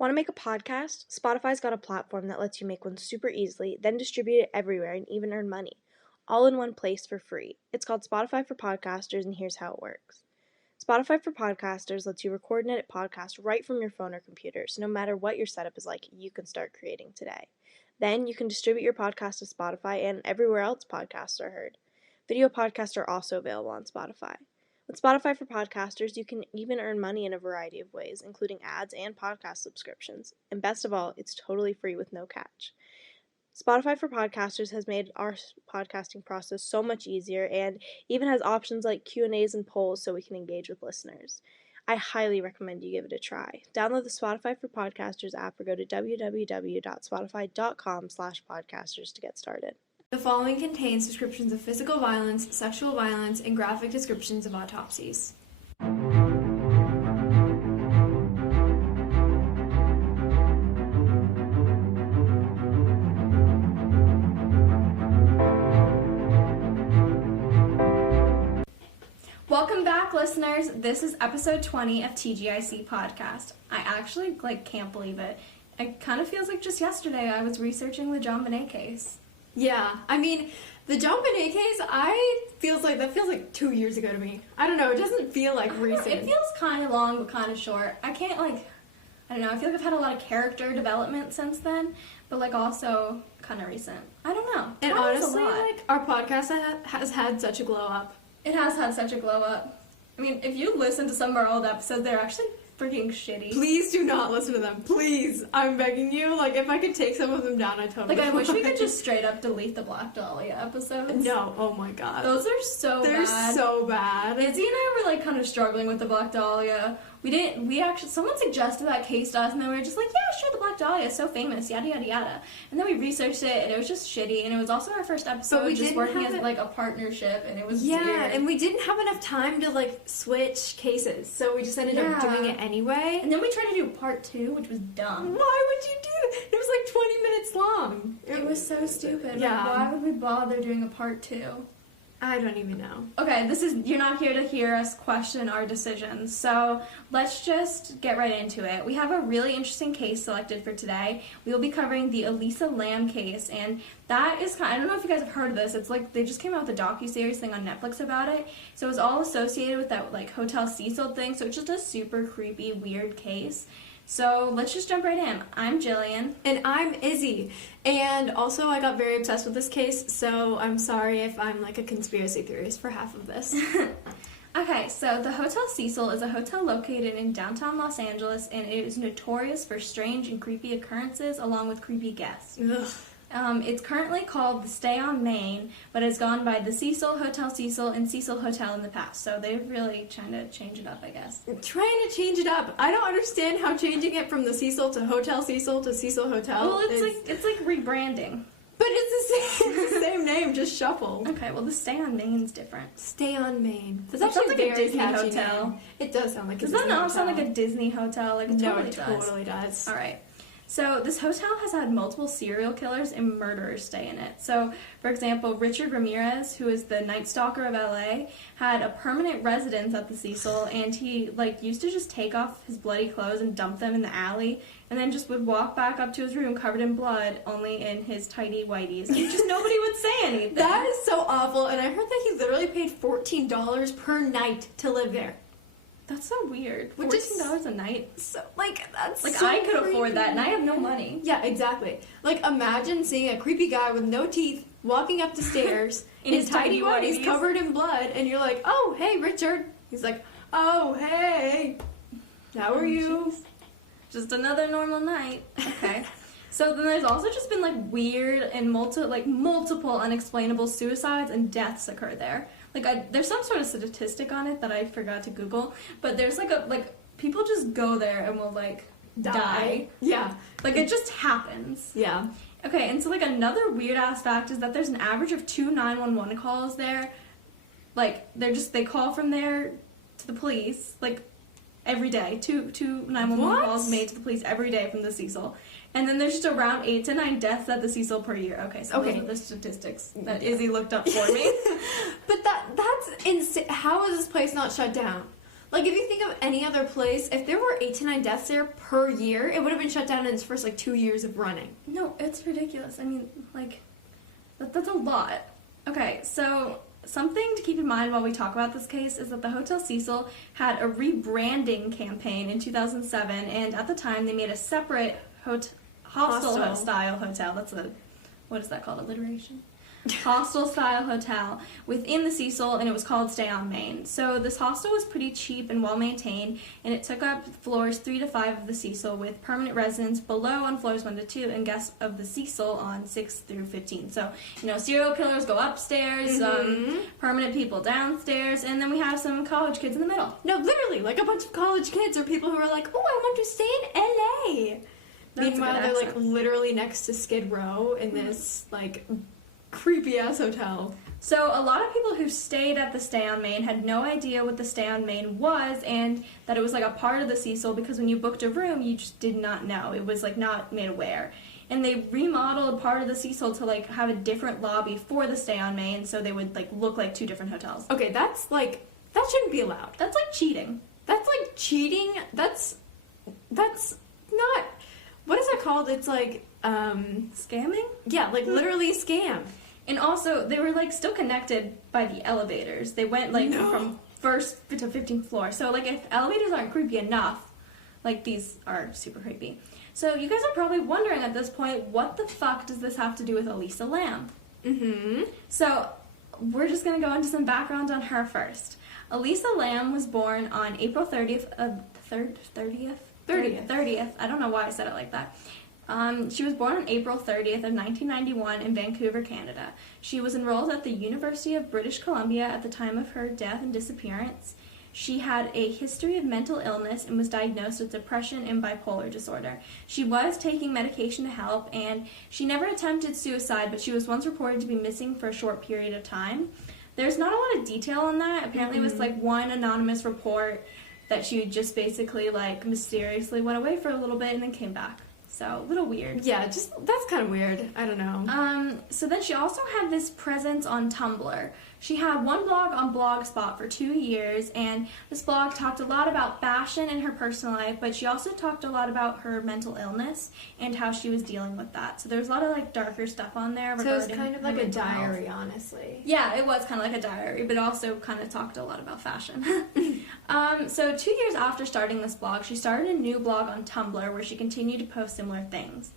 Want to make a podcast? Spotify's got a platform that lets you make one super easily, then distribute it everywhere and even earn money, all in one place for free. It's called Spotify for Podcasters, and here's how it works. Spotify for Podcasters lets you record and edit podcasts right from your phone or computer, so no matter what your setup is like, you can start creating today. Then you can distribute your podcast to Spotify and everywhere else podcasts are heard. Video podcasts are also available on Spotify. With Spotify for Podcasters, you can even earn money in a variety of ways, including ads and podcast subscriptions. And best of all, it's totally free with no catch. Spotify for Podcasters has made our podcasting process so much easier and even has options like Q&As and polls so we can engage with listeners. I highly recommend you give it a try. Download the Spotify for Podcasters app or go to www.spotify.com/podcasters to get started. The following contains descriptions of physical violence, sexual violence, and graphic descriptions of autopsies. Welcome back, listeners. This is episode 20 of TGIC Podcast. I actually, can't believe it. It kind of feels like just yesterday I was researching the John Bonet case. Yeah, I mean, the John Bonet case, that feels like 2 years ago to me. I don't know, it doesn't feel like recent. It feels kind of long, but kind of short. I can't, I don't know, I feel like I've had a lot of character development since then, but, also kind of recent. I don't know. And honestly, our podcast has had such a glow up. It has had such a glow up. I mean, if you listen to some of our old episodes, they're actually freaking shitty. Please do not listen to them. Please. I'm begging you. If I could take some of them down, I totally would. I wish we could just straight up delete the Black Dahlia episodes. No. Oh my god. Those are so bad. They're so bad. Izzy and I were, kind of struggling with the Black Dahlia. Someone suggested that case to us, and then we were just like, yeah, sure, the Black Dahlia is so famous, yada, yada, yada. And then we researched it, and it was just shitty, and it was also our first episode just working as, a partnership, and it was weird. Yeah, and we didn't have enough time to, switch cases, so we just ended up doing it anyway. And then we tried to do part 2, which was dumb. Why would you do that? It was, 20 minutes long. It was so stupid. Yeah. Why would we bother doing a part 2? I don't even know. Okay, you're not here to hear us question our decisions, so let's just get right into it. We have a really interesting case selected for today. We will be covering the Elisa Lam case, and that is I don't know if you guys have heard of this. It's they just came out with a docuseries thing on Netflix about it, so it's all associated with that, Hotel Cecil thing, so it's just a super creepy, weird case. So let's just jump right in. I'm Jillian. And I'm Izzy. And also I got very obsessed with this case, so I'm sorry if I'm a conspiracy theorist for half of this. Okay, so the Hotel Cecil is a hotel located in downtown Los Angeles, and it is notorious for strange and creepy occurrences along with creepy guests. Ugh. It's currently called the Stay on Main, but has gone by the Cecil, Hotel Cecil, and Cecil Hotel in the past. So they're really trying to change it up, I guess. Trying to change it up. I don't understand how changing it from the Cecil to Hotel Cecil to Cecil Hotel. Well, it's like rebranding. But it's the same name, just shuffled. Okay, well the Stay on Main's different. Stay on Main. That sounds like a Disney hotel. Name. It does sound like a Disney hotel. Does that not sound like a Disney hotel? It totally does. All right. So this hotel has had multiple serial killers and murderers stay in it. So, for example, Richard Ramirez, who is the Night Stalker of LA, had a permanent residence at the Cecil, and he used to just take off his bloody clothes and dump them in the alley, and then just would walk back up to his room covered in blood, only in his tidy whities. And just nobody would say anything. That is so awful, and I heard that he literally paid $14 per night to live there. That's so weird. $14 a night? So, that's so I could afford that, and I have no money. Yeah, exactly. Imagine seeing a creepy guy with no teeth walking up the stairs in his tidy whities covered in blood, and you're like, oh, hey, Richard. He's like, oh, hey. How are you? Geez. Just another normal night. Okay. So then there's also just been, weird and multiple unexplainable suicides and deaths occur there. There's some sort of statistic on it that I forgot to Google, but there's people just go there and will die. Yeah. It just happens. Yeah. Okay, and so another weird ass fact is that there's an average of 2 911 calls there. They call from there to the police, every day. Two 911 calls made to the police every day from the Cecil. And then there's just around 8 to 9 deaths at the Cecil per year. Okay, so those are the statistics that Izzy looked up for me. But that's insane. How is this place not shut down? Like, if you think of any other place, if there were 8 to 9 deaths there per year, it would have been shut down in its first, 2 years of running. No, it's ridiculous. I mean, that's a lot. Okay, so something to keep in mind while we talk about this case is that the Hotel Cecil had a rebranding campaign in 2007, and at the time they made a separate hostel-style hotel. What is that called? Alliteration? Hostel-style hotel within the Cecil, and it was called Stay on Main. So this hostel was pretty cheap and well-maintained, and it took up floors 3 to 5 of the Cecil, with permanent residents below on floors 1 to 2 and guests of the Cecil on 6 through 15. So, serial killers go upstairs, permanent people downstairs, and then we have some college kids in the middle. No, literally, a bunch of college kids or people who are like, oh, I want to stay in LA. Meanwhile, they're, literally next to Skid Row in this, creepy-ass hotel. So a lot of people who stayed at the Stay on Main had no idea what the Stay on Main was, and that it was a part of the Cecil, because when you booked a room, you just did not know. It was not made aware. And they remodeled part of the Cecil to have a different lobby for the Stay on Main, so they would look like 2 different hotels. Okay, that's that shouldn't be allowed. That's cheating. That's cheating. That's not, what is that called? It's scamming? Yeah, literally a scam. And also, they were, still connected by the elevators. They went, from 1st to 15th floor. So, if elevators aren't creepy enough, these are super creepy. So, you guys are probably wondering at this point, what the fuck does this have to do with Elisa Lam? Mm-hmm. So, we're just going to go into some background on her first. Elisa Lam was born on April 30th. 30th. I don't know why I said it like that. She was born on April 30th of 1991 in Vancouver, Canada. She was enrolled at the University of British Columbia at the time of her death and disappearance. She had a history of mental illness and was diagnosed with depression and bipolar disorder. She was taking medication to help, and she never attempted suicide, but she was once reported to be missing for a short period of time. There's not a lot of detail on that. Apparently it was one anonymous report that she just basically mysteriously went away for a little bit and then came back. So, a little weird. Yeah, that's kind of weird. I don't know. So then she also had this presence on Tumblr. She had one blog on Blogspot for 2 years, and this blog talked a lot about fashion and her personal life, but she also talked a lot about her mental illness and how she was dealing with that. So there was a lot of darker stuff on there. So it's kind of like a diary, honestly. Yeah, it was kind of like a diary, but also kind of talked a lot about fashion. So 2 years after starting this blog, she started a new blog on Tumblr where she continued to post similar things.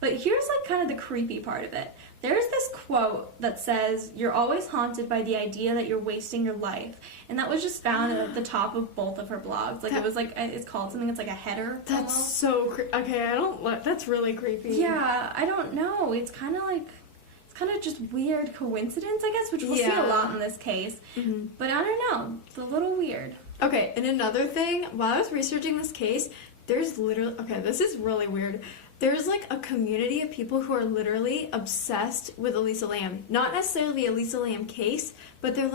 But here's kind of the creepy part of it. There's this quote that says, "You're always haunted by the idea that you're wasting your life." And that was just found at the top of both of her blogs. It was it's called something, it's a header. That's almost. So okay, that's really creepy. Yeah, I don't know. It's kind of just weird coincidence, I guess, which we'll see a lot in this case. Mm-hmm. But I don't know. It's a little weird. Okay, and another thing, while I was researching this case, there's literally, this is really weird. There's a community of people who are literally obsessed with Elisa Lam. Not necessarily the Elisa Lam case, but they're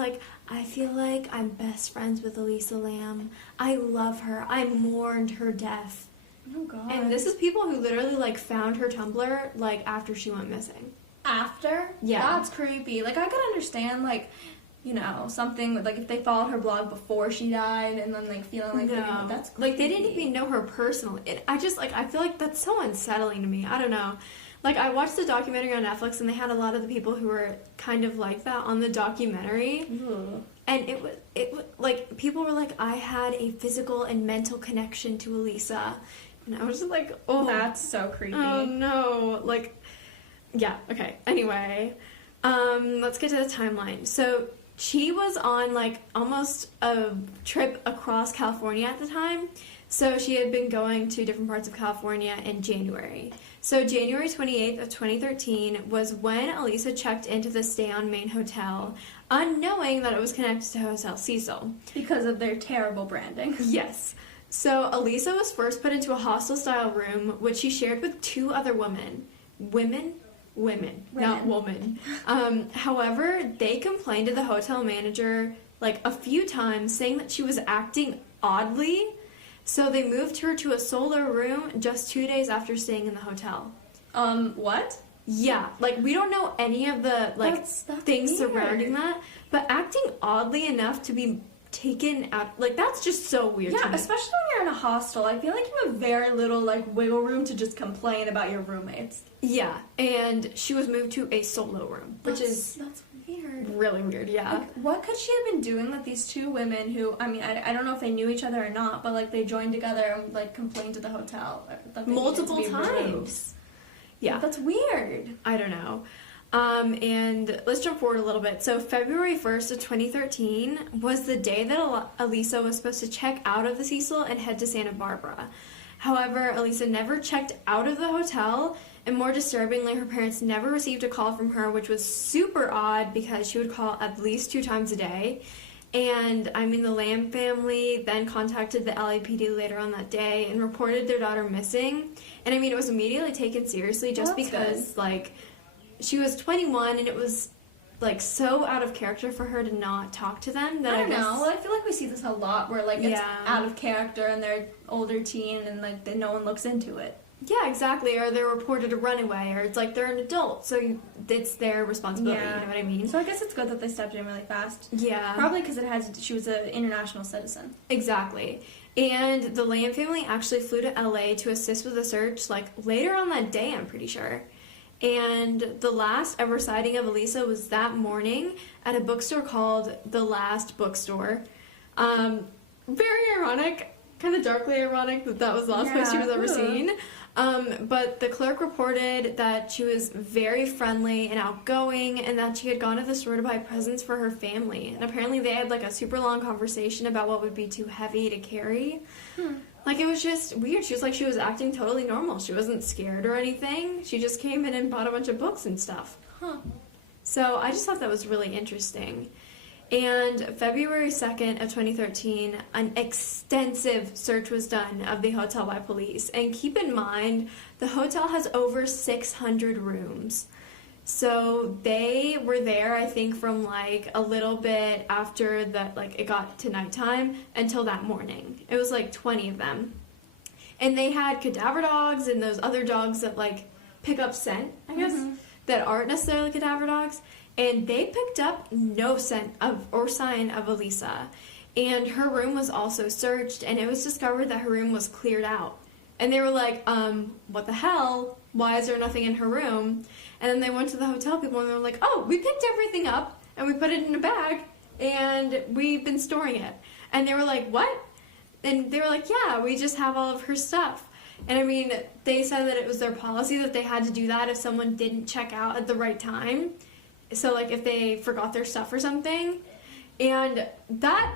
I feel like I'm best friends with Elisa Lam. I love her. I mourned her death. Oh, God. And this is people who literally found her Tumblr after she went missing. After? Yeah. That's creepy. I could understand something if they followed her blog before she died and then feeling no. That's creepy. They didn't even know her personally. I feel like that's so unsettling to me. I don't know. I watched the documentary on Netflix, and they had a lot of the people who were kind of like that on the documentary. Ugh. And it was people were I had a physical and mental connection to Elisa. And I was just oh. That's so creepy. Oh, no. Yeah, okay. Anyway, let's get to the timeline. So she was on almost a trip across California at the time. So she had been going to different parts of California in January. So January 28th of 2013 was when Elisa checked into the Stay on Main hotel, unknowing that it was connected to Hotel Cecil. Because of their terrible branding. Yes. So Elisa was first put into a hostel-style room, which she shared with 2 other women. Women, not woman. However, they complained to the hotel manager a few times, saying that she was acting oddly. So they moved her to a solo room just 2 days after staying in the hotel. What? Yeah, we don't know any of the that's things weird. surrounding that, but acting oddly enough to be taken out. Like, that's just so weird to me. Especially when you're in a hostel. I feel like you have very little, like, wiggle room to just complain about your roommates. Yeah, and she was moved to a solo room, which is... That's weird. Really weird, yeah. Like, what could she have been doing that these two women who, I mean, I don't know if they knew each other or not, but, like, they joined together and, like, complained to the hotel. That they Multiple needed to be times. removed. Yeah. That's weird. I don't know. And let's jump forward a little bit. So February 1st of 2013 was the day that Elisa was supposed to check out of the Cecil and head to Santa Barbara. However, Elisa never checked out of the hotel, and more disturbingly, her parents never received a call from her, which was super odd because she would call at least 2 times a day. And, I mean, the Lam family then contacted the LAPD later on that day and reported their daughter missing. And, I mean, it was immediately taken seriously just because, good. like... She was 21, and it was, like, so out of character for her to not talk to them that I don't guess... know. Well, I feel like we see this a lot where, like, it's Yeah. out of character and they're older teen and, like, no one looks into it. Yeah, exactly. Or they're reported a runaway, or it's like they're an adult, so it's their responsibility, Yeah. you know what I mean? So I guess it's good that they stepped in really fast. Yeah. Probably because she was an international citizen. Exactly. And the Lam family actually flew to LA to assist with the search, like, later on that day, I'm pretty sure. And the last ever sighting of Elisa was that morning at a bookstore called The Last Bookstore. Very ironic, kind of darkly ironic that was the last place she was ever seen. But the clerk reported that she was very friendly and outgoing and that she had gone to the store to buy presents for her family. And apparently they had like a super long conversation about what would be too heavy to carry. Like, it was just weird. She was like, she was acting totally normal. She wasn't scared or anything. She just came in and bought a bunch of books and stuff. So I just thought that was really interesting. And February 2nd of 2013, an extensive search was done of the hotel by police. And keep in mind, the hotel has over 600 rooms. So they were there, I think, from like a little bit after that, like it got to nighttime until that morning. It was like 20 of them. And they had cadaver dogs and those other dogs that like pick up scent, I guess, that aren't necessarily cadaver dogs. And they picked up no scent of or sign of Elisa. And her room was also searched, and it was discovered that her room was cleared out. And they were like, what the hell? Why is there nothing in her room? And then they went to the hotel people, and they were like, oh, we picked everything up, and we put it in a bag, and we've been storing it. And they were like, what? And they were like, yeah, we just have all of her stuff. And I mean, they said that it was their policy that they had to do that if someone didn't check out at the right time. So, like, if they forgot their stuff or something. And that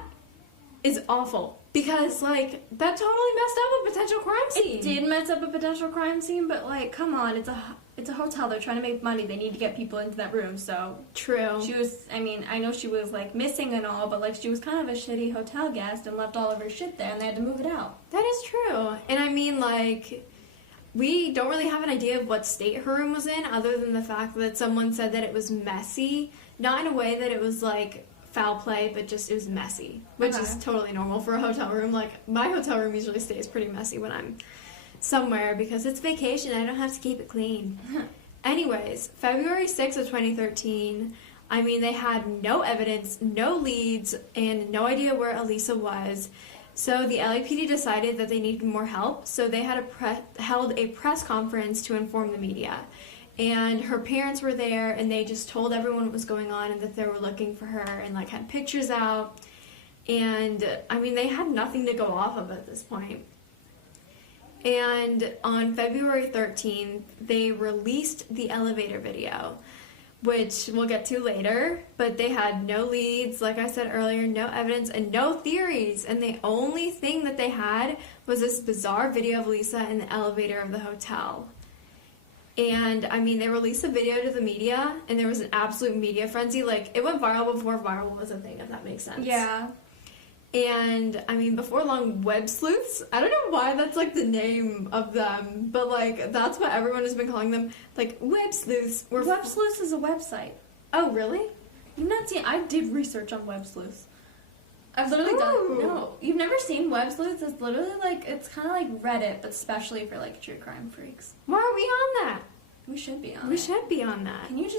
is awful. Because, like, that totally messed up a potential crime scene. It did mess up a potential crime scene, but, like, come on. It's a hotel. They're trying to make money. They need to get people into that room, so... True. She was... I mean, I know she was, like, missing and all, but, like, she was kind of a shitty hotel guest and left all of her shit there, and they had to move it out. That is true. And I mean, like... We don't really have an idea of what state her room was in, other than the fact that someone said that it was messy. Not in a way that it was, like, foul play, but just it was messy. Which is totally normal for a hotel room. Like, my hotel room usually stays pretty messy when I'm somewhere, because it's vacation. I don't have to keep it clean. Anyways, February 6th of 2013, I mean, they had no evidence, no leads, and no idea where Elisa was. So the LAPD decided that they needed more help, so they had held a press conference to inform the media. And her parents were there, and they just told everyone what was going on and that they were looking for her and, like, had pictures out. And, I mean, they had nothing to go off of at this point. And on February 13th, they released the elevator video, which we'll get to later, but they had no leads, like I said earlier, no evidence, and no theories, and the only thing that they had was this bizarre video of Lisa in the elevator of the hotel. And, I mean, they released the video to the media, and there was an absolute media frenzy. Like, it went viral before viral was a thing, if that makes sense. Yeah. And, I mean, before long, web sleuths, I don't know why that's, like, the name of them, but, like, that's what everyone has been calling them, like, web sleuths. Web Sleuths is a website. Oh, really? You've not seen... I did research on Web Sleuths. I've literally done... No. You've never seen Web Sleuths? It's literally, like, it's kind of like Reddit, but especially for, like, true crime freaks. Why are we on that? We should be on We it. should be on that. Can you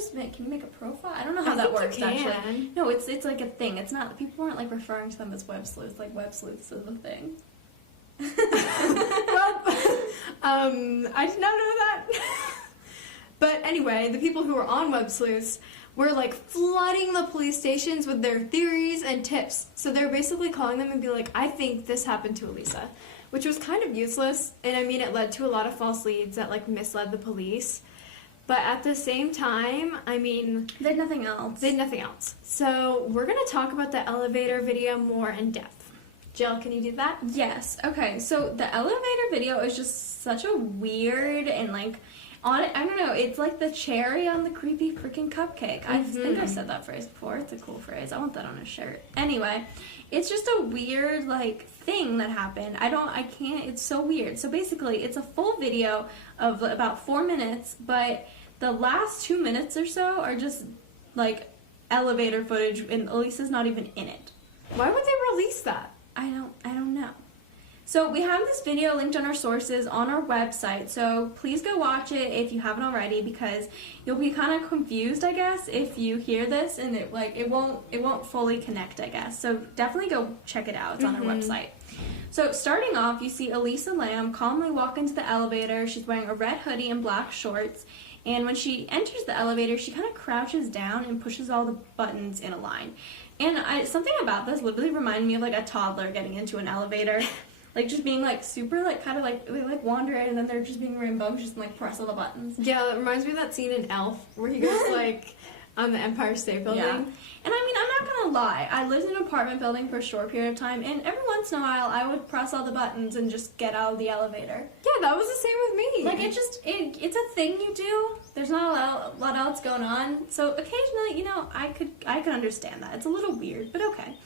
make a profile? I don't know how that works, actually. No, it's like a thing. It's not, people aren't like referring to them as web sleuths. Like, web sleuths is a thing. Well, I did not know that. But anyway, the people who were on Web Sleuths were like flooding the police stations with their theories and tips. So they're basically calling them and be like, I think this happened to Elisa, which was kind of useless. And I mean, it led to a lot of false leads that like misled the police. But at the same time, I mean, They had nothing else. So we're going to talk about the elevator video more in depth. Jill, can you do that? Yes. Okay. So the elevator video is just such a weird and like, I don't know. It's like the cherry on the creepy freaking cupcake. I think I said that phrase before. It's a cool phrase. I want that on a shirt. Anyway, it's just a weird like thing that happened. I can't. It's so weird. So basically, it's a full video of about 4 minutes, but the last 2 minutes or so are just like elevator footage, and Elisa's not even in it. Why would they release that? I don't know. So we have this video linked on our sources on our website, so please go watch it if you haven't already, because you'll be kind of confused, I guess, if you hear this and it won't fully connect, I guess. So definitely go check it out. It's on our website. So starting off, you see Elisa Lam calmly walk into the elevator. She's wearing a red hoodie and black shorts, and when she enters the elevator, she kind of crouches down and pushes all the buttons in a line. And something about this literally reminded me of like a toddler getting into an elevator. Like, just being, like, super, like, kind of, like, they, like, wander in, and then they're just being rambunctious and, like, press all the buttons. Yeah, it reminds me of that scene in Elf, where he goes, like, on the Empire State Building. Yeah. And, I mean, I'm not gonna lie, I lived in an apartment building for a short period of time, and every once in a while, I would press all the buttons and just get out of the elevator. Yeah, that was the same with me. Like, it's a thing you do. There's not a lot else going on. So, occasionally, you know, I could understand that. It's a little weird, but okay.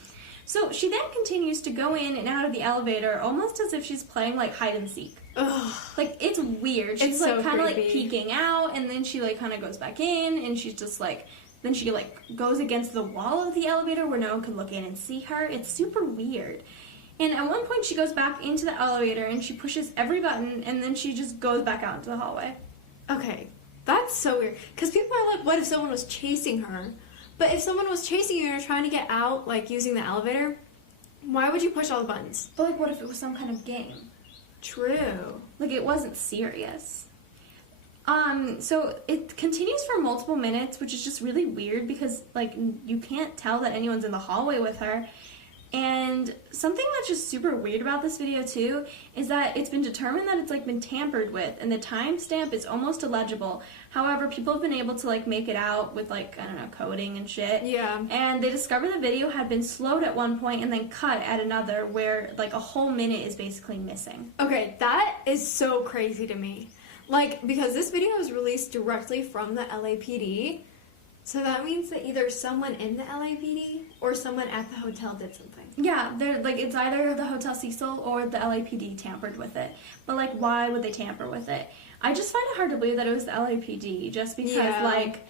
So she then continues to go in and out of the elevator almost as if she's playing like hide and seek. Ugh. Like, it's weird. She's It's so like kind of like creepy. peeking out, and then she like kind of goes back in, and she's just like, then she like goes against the wall of the elevator where no one can look in and see her. It's super weird. And at one point she goes back into the elevator and she pushes every button, and then she just goes back out into the hallway. Okay, that's so weird. Because people are like, what if someone was chasing her? But if someone was chasing you and you're trying to get out, like, using the elevator, why would you push all the buttons? But like, what if it was some kind of game? True. Like, it wasn't serious. So it continues for multiple minutes, which is just really weird because, like, you can't tell that anyone's in the hallway with her. And something that's just super weird about this video, too, is that it's been determined that it's, like, been tampered with, and the timestamp is almost illegible. However, people have been able to, like, make it out with, like, I don't know, coding and shit. Yeah. And they discovered the video had been slowed at one point and then cut at another, where, like, a whole minute is basically missing. Okay, that is so crazy to me. Like, because this video was released directly from the LAPD, so that means that either someone in the LAPD or someone at the hotel did something. Yeah, they're like, it's either the Hotel Cecil or the LAPD tampered with it. But like, why would they tamper with it? I just find it hard to believe that it was the LAPD, just because like,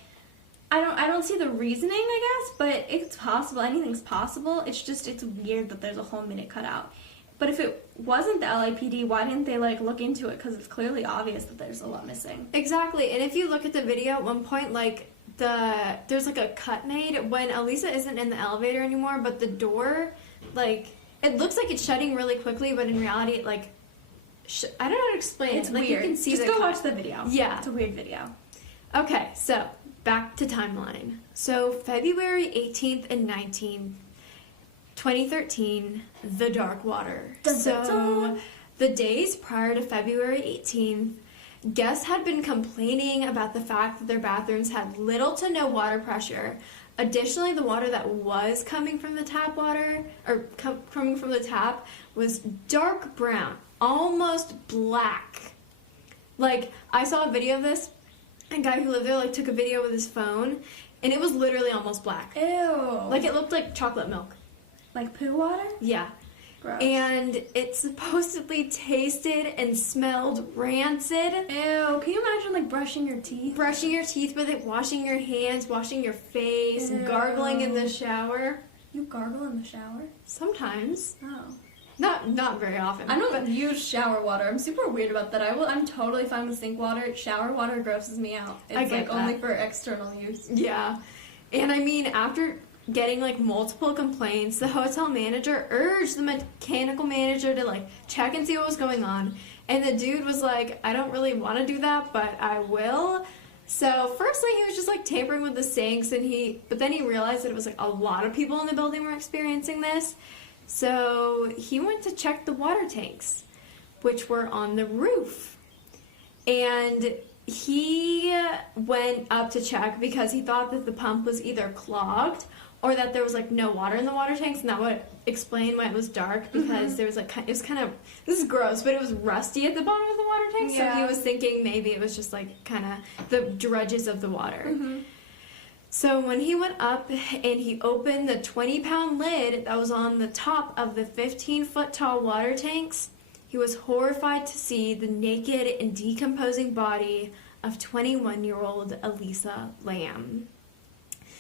I don't see the reasoning, I guess, but it's possible. Anything's possible. It's weird that there's a whole minute cut out. But if it wasn't the LAPD, why didn't they like look into it? Because it's clearly obvious that there's a lot missing. Exactly, and if you look at the video at one point, like, there's like a cut made when Elisa isn't in the elevator anymore, but the door, like, it looks like it's shutting really quickly, but in reality, it like, I don't know how to explain It's it. Like, weird. You can see just the go cut. watch the video. Yeah. It's a weird video. Okay, so back to timeline. So February 18th and 19th, 2013, the Dark Water. Dun, dun, So dun. the days prior to February 18th, guests had been complaining about the fact that their bathrooms had little to no water pressure. Additionally, the water that was coming from the tap coming from the tap was dark brown, almost black. Like, I saw a video of this. A guy who lived there, like, took a video with his phone, and it was literally almost black. Ew. Like, it looked like chocolate milk. Like poo water? Yeah. Gross. And it supposedly tasted and smelled rancid. Ew. Can you imagine, like, brushing your teeth? Brushing your teeth with it, washing your hands, washing your face, Ew. gargling in the shower. You gargle in the shower? Sometimes. Oh. Not very often. I don't use shower water. I'm super weird about that. I'm totally fine with sink water. Shower water grosses me out. It's like only for external use. Yeah. And I mean, after getting like multiple complaints, the hotel manager urged the mechanical manager to like check and see what was going on. And the dude was like, I don't really want to do that, but I will. So firstly, he was just like tampering with the sinks, but then he realized that it was like a lot of people in the building were experiencing this. So he went to check the water tanks, which were on the roof. And he went up to check because he thought that the pump was either clogged or that there was like no water in the water tanks, and that would explain why it was dark, because there was like, it was kind of, this is gross, but it was rusty at the bottom of the water tank. So he was thinking maybe it was just like kind of the drudges of the water. So when he went up and he opened the 20-pound lid that was on the top of the 15-foot tall water tanks, he was horrified to see the naked and decomposing body of 21-year-old Elisa Lam.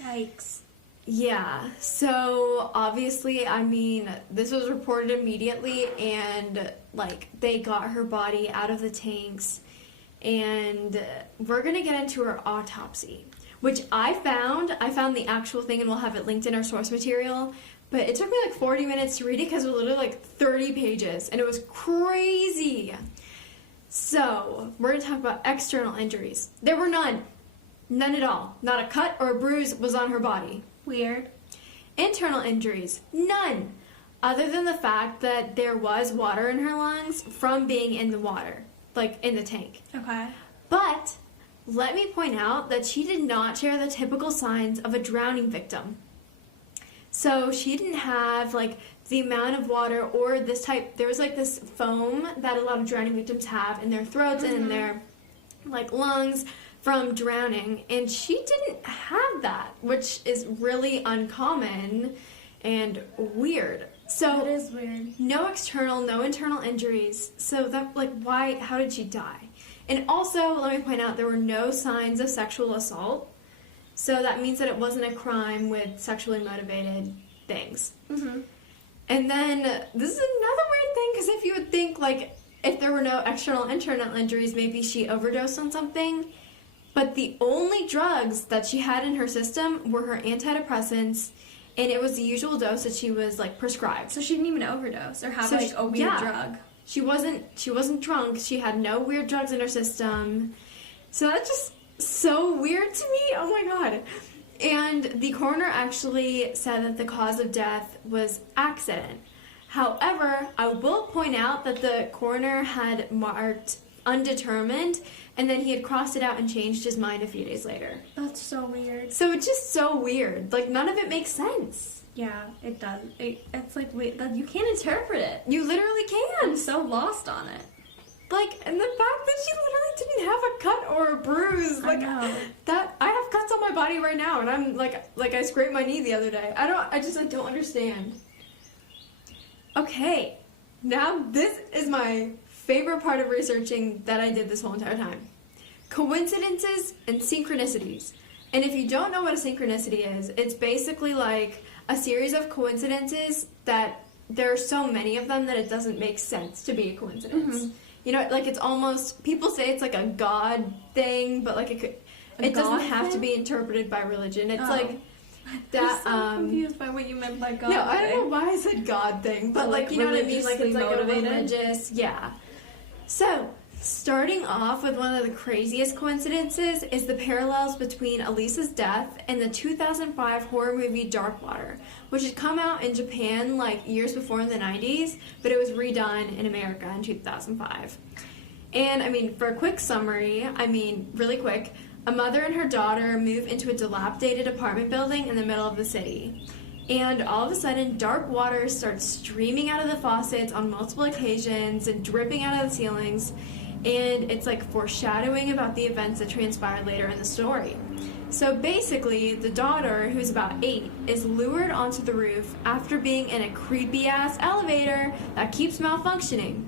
Yikes. Yeah, so obviously, I mean, this was reported immediately, and like they got her body out of the tanks, and we're gonna get into her autopsy, which I found the actual thing, and we'll have it linked in our source material, but it took me like 40 minutes to read it because it was literally like 30 pages, and it was crazy. So, we're gonna talk about external injuries. There were none at all. Not a cut or a bruise was on her body. Weird. Internal injuries, none, other than the fact that there was water in her lungs from being in the water, like in the tank. Okay. But let me point out that she did not share the typical signs of a drowning victim. So she didn't have like the amount of water or this type, there was like this foam that a lot of drowning victims have in their throats and in their like lungs from drowning, and she didn't have that, which is really uncommon and weird. So it is weird. No internal injuries. So that, like, why, how did she die? And also, let me point out, there were no signs of sexual assault. So that means that it wasn't a crime with sexually motivated things. And then, this is another weird thing, because if you would think, like, if there were no internal injuries, maybe she overdosed on something. But the only drugs that she had in her system were her antidepressants, and it was the usual dose that she was like prescribed. So she didn't even overdose or have a weird drug. She wasn't drunk. She had no weird drugs in her system. So that's just so weird to me. Oh my god. And the coroner actually said that the cause of death was accident. However, I will point out that the coroner had marked undetermined, and then he had crossed it out and changed his mind a few days later. That's so weird. So it's just so weird. Like, none of it makes sense. Yeah, it does. It's like, wait, you can't interpret it. You literally can't. I'm so lost on it. Like, and the fact that she literally didn't have a cut or a bruise. Like, that, I have cuts on my body right now, and I'm like I scraped my knee the other day. I don't understand. Okay, now this is my favorite part of researching that I did this whole entire time. Coincidences and synchronicities. And if you don't know what a synchronicity is, it's basically like a series of coincidences that there are so many of them that it doesn't make sense to be a coincidence. You know, like it's almost, people say it's like a God thing, but like it doesn't have to be interpreted by religion. It's like that. I'm so confused by what you meant by God. No, I don't know why I said God thing, but like you know what I mean? Like it's like motivated. a religious, yeah. So, starting off with one of the craziest coincidences is the parallels between Elisa's death and the 2005 horror movie Dark Water, which had come out in Japan like years before in the 90s, but it was redone in America in 2005. And I mean, for a quick summary, really quick, a mother and her daughter move into a dilapidated apartment building in the middle of the city. And all of a sudden, dark water starts streaming out of the faucets on multiple occasions and dripping out of the ceilings. And it's like foreshadowing about the events that transpired later in the story. So basically, the daughter, who's about 8, is lured onto the roof after being in a creepy-ass elevator that keeps malfunctioning.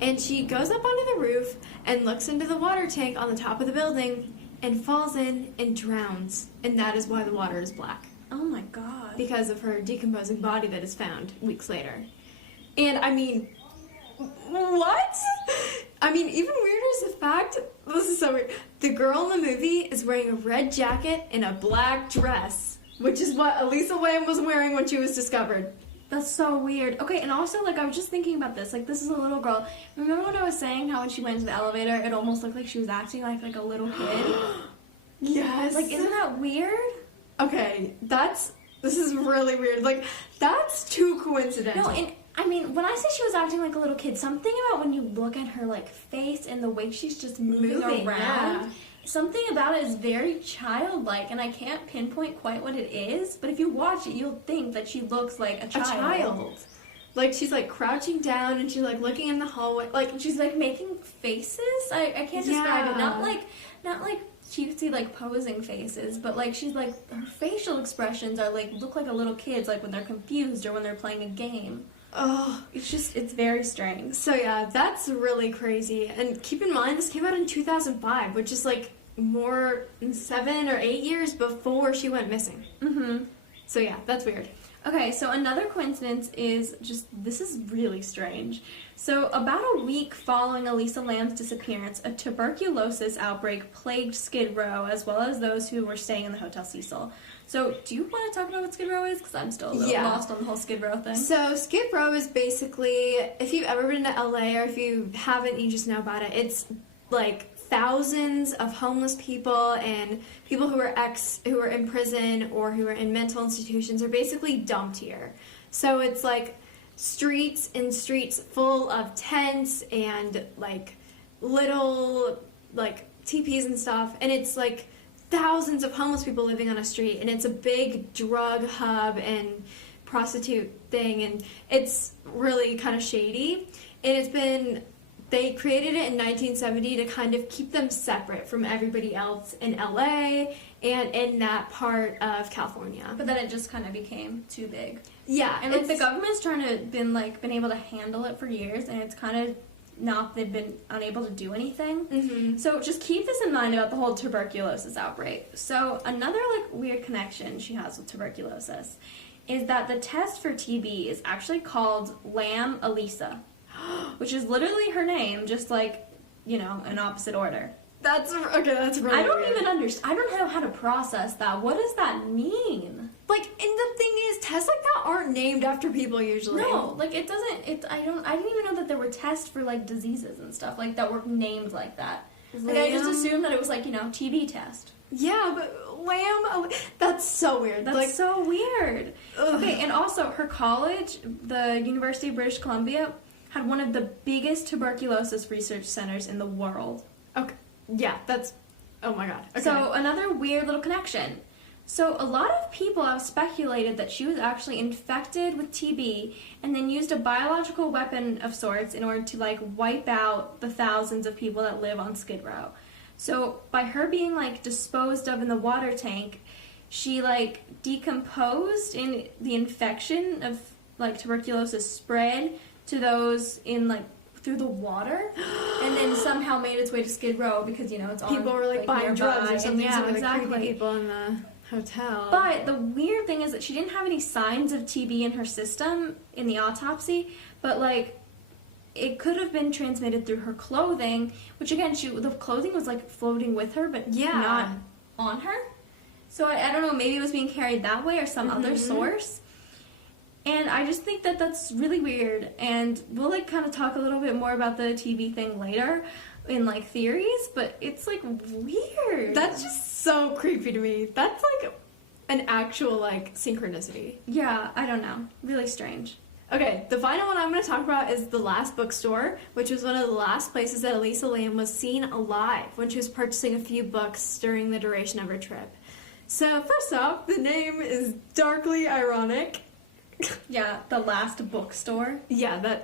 And she goes up onto the roof and looks into the water tank on the top of the building and falls in and drowns. And that is why the water is black. Oh my god. Because of her decomposing body that is found weeks later. And I mean, what? I mean, even weirder is the fact, this is so weird, the girl in the movie is wearing a red jacket and a black dress, which is what Elisa Lam was wearing when she was discovered. That's so weird. Okay, and also, like, I was just thinking about this. Like, this is a little girl. Remember when I was saying how when she went into the elevator, it almost looked like she was acting like a little kid? Yes. Like, isn't that weird? Okay, this is really weird. Like, that's too coincidental. No, and I mean, when I say she was acting like a little kid, something about when you look at her, like, face and the way she's just moving around, yeah. something about it is very childlike, and I can't pinpoint quite what it is, but if you watch it, you'll think that she looks like a child. Like, she's, like, crouching down, and she's, like, looking in the hallway. Like, she's, like, making faces? I can't describe it. Not like cutesy, like, posing faces, but, like, she's, like, her facial expressions are, like, look like a little kid's, like, when they're confused or when they're playing a game. Oh, it's very strange. So yeah, that's really crazy. And keep in mind, this came out in 2005, which is like more than 7 or 8 years before she went missing. Mm-hmm. So yeah, that's weird. Okay, so another coincidence is this is really strange. So about a week following Elisa Lam's disappearance, a tuberculosis outbreak plagued Skid Row, as well as those who were staying in the Hotel Cecil. So, do you want to talk about what Skid Row is? Because I'm still a little lost on the whole Skid Row thing. So, Skid Row is basically, if you've ever been to LA, or if you haven't, you just know about it, it's like thousands of homeless people and people who are in prison or who are in mental institutions are basically dumped here. So, it's like streets and streets full of tents and like little like teepees and stuff, and it's like thousands of homeless people living on a street, and it's a big drug hub and prostitute thing, and it's really kind of shady. And they created it in 1970 to kind of keep them separate from everybody else in LA and in that part of California. But then it just kind of became too big. Yeah, and like the government's been able to handle it for years, and it's kind of they've been unable to do anything. Mm-hmm. So just keep this in mind about the whole tuberculosis outbreak. So another like weird connection she has with tuberculosis is that the test for TB is actually called Lam Elisa, which is literally her name, just like, you know, in opposite order. That's really I don't weird. even understand. I don't know how to process that. What does that mean? Like, and the thing is, tests like that aren't named after people usually. No, like it doesn't. I didn't even know that there were tests for like diseases and stuff like that were named like that. Like I just assumed that it was like, you know, TB test. Yeah, but Lam, that's so weird. That's like, so weird. Ugh. Okay, and also her college, the University of British Columbia, had one of the biggest tuberculosis research centers in the world. Okay. Yeah, that's... Oh my god. Okay. So, another weird little connection. So, a lot of people have speculated that she was actually infected with TB and then used a biological weapon of sorts in order to, like, wipe out the thousands of people that live on Skid Row. So, by her being, like, disposed of in the water tank, she, like, decomposed and the infection of, like, tuberculosis spread to those in, like, through the water, and then somehow made its way to Skid Row because, you know, it's all people were like buying drugs or something. Yeah, so exactly. Like, people in the hotel. But the weird thing is that she didn't have any signs of TB in her system in the autopsy, but like it could have been transmitted through her clothing, which again, the clothing was like floating with her, but not on her. So I don't know, maybe it was being carried that way or some other source. And I just think that that's really weird, and we'll, like, kind of talk a little bit more about the TB thing later in, like, theories, but it's, like, weird. That's just so creepy to me. That's, like, an actual, like, synchronicity. Yeah, I don't know. Really strange. Okay, the final one I'm going to talk about is the last bookstore, which was one of the last places that Elisa Lam was seen alive when she was purchasing a few books during the duration of her trip. So, first off, the name is darkly ironic. Yeah, the last bookstore. Yeah,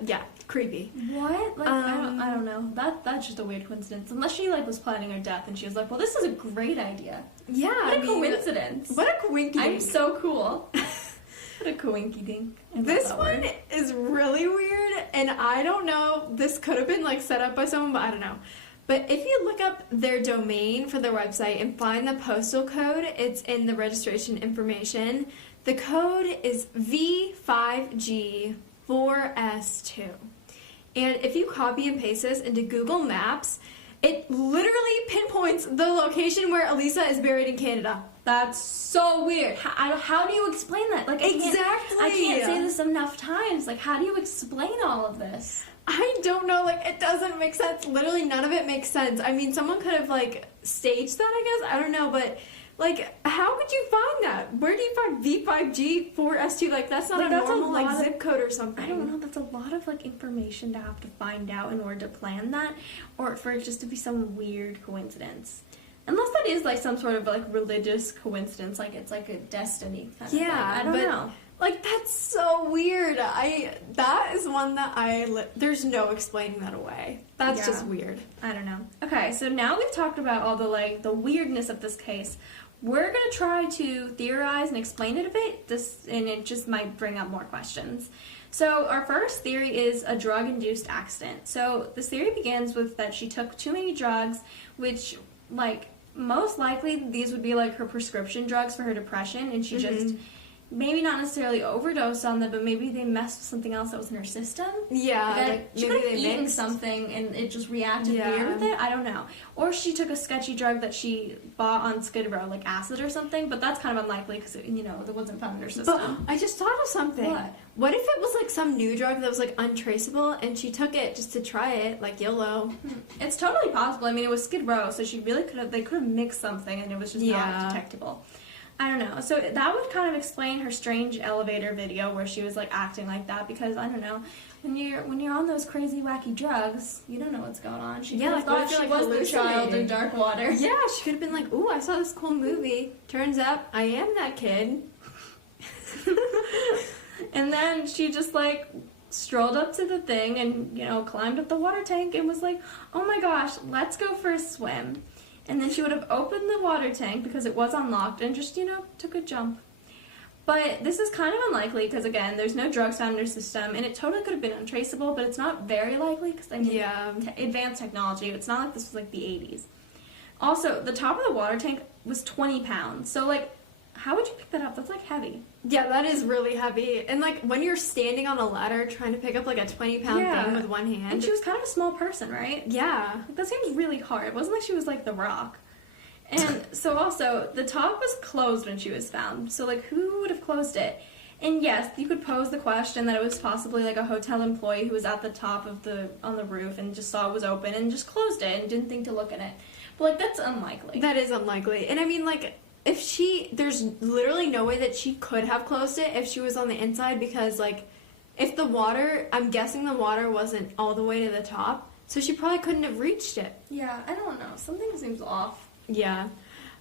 creepy. What? Like, I don't know. That's just a weird coincidence. Unless she, like, was planning her death and she was like, well, this is a great idea. Yeah, What a coincidence. What a coinky dink. I'm so cool. What a coinky dink. This one is really weird, and I don't know, this could have been, like, set up by someone, but I don't know. But if you look up their domain for their website and find the postal code, it's in the registration information. The code is V5G 4S2. And if you copy and paste this into Google Maps, it literally pinpoints the location where Elisa is buried in Canada. That's so weird. How do you explain that? Like, Exactly. I can't say this enough times. Like, how do you explain all of this? I don't know, like, it doesn't make sense. Literally, none of it makes sense. I mean, someone could have, like, staged that, I guess. I don't know, but, like, how could you find that? Where do you find V5G 4S2? Like, that's not a normal, like, zip code or something. I don't know. That's a lot of, like, information to have to find out in order to plan that, or for it just to be some weird coincidence. Unless that is, like, some sort of, like, religious coincidence, like, it's, like, a destiny kind of thing. I don't know. Like, that's so weird. That is one that there's no explaining that away. That's just weird. I don't know. Okay, so now we've talked about all the, like, the weirdness of this case. We're going to try to theorize and explain it a bit, and it just might bring up more questions. So our first theory is a drug-induced accident. So this theory begins with that she took too many drugs, which, like, most likely these would be, like, her prescription drugs for her depression, and she just maybe not necessarily overdosed on them, but maybe they messed with something else that was in her system. Yeah, like she could have eaten something and it just reacted weird with it. I don't know. Or she took a sketchy drug that she bought on Skid Row, like acid or something, but that's kind of unlikely because, it wasn't found in her system. But I just thought of something. What if it was, like, some new drug that was, like, untraceable and she took it just to try it, like YOLO? It's totally possible. I mean, it was Skid Row, so she really they could have mixed something and it was just not detectable. I don't know. So that would kind of explain her strange elevator video where she was, like, acting like that, because I don't know, when you're on those crazy wacky drugs, you don't know what's going on. She like, thought she was the child of Dark Water. Yeah, she could have been like, "Ooh, I saw this cool movie. Turns out I am that kid." And then she just, like, strolled up to the thing and, climbed up the water tank and was like, "Oh my gosh, let's go for a swim." And then she would have opened the water tank because it was unlocked and just, took a jump. But this is kind of unlikely because, again, there's no drugs found in her system, and it totally could have been untraceable, but it's not very likely because, advanced technology. It's not like this was, like, the 80s. Also, the top of the water tank was 20 pounds. So, like, how would you pick that up? That's, like, heavy. Yeah, that is really heavy. And, like, when you're standing on a ladder trying to pick up, like, a 20-pound thing with one hand. And she was kind of a small person, right? Yeah. Like, that seems really hard. It wasn't like she was, like, The Rock. And so also, the top was closed when she was found. So, like, who would have closed it? And yes, you could pose the question that it was possibly, like, a hotel employee who was at the top of on the roof and just saw it was open and just closed it and didn't think to look in it. But, like, that's unlikely. That is unlikely. And I mean, like, there's literally no way that she could have closed it if she was on the inside, because, like, if I'm guessing the water wasn't all the way to the top, so she probably couldn't have reached it. Yeah, I don't know. Something seems off. Yeah.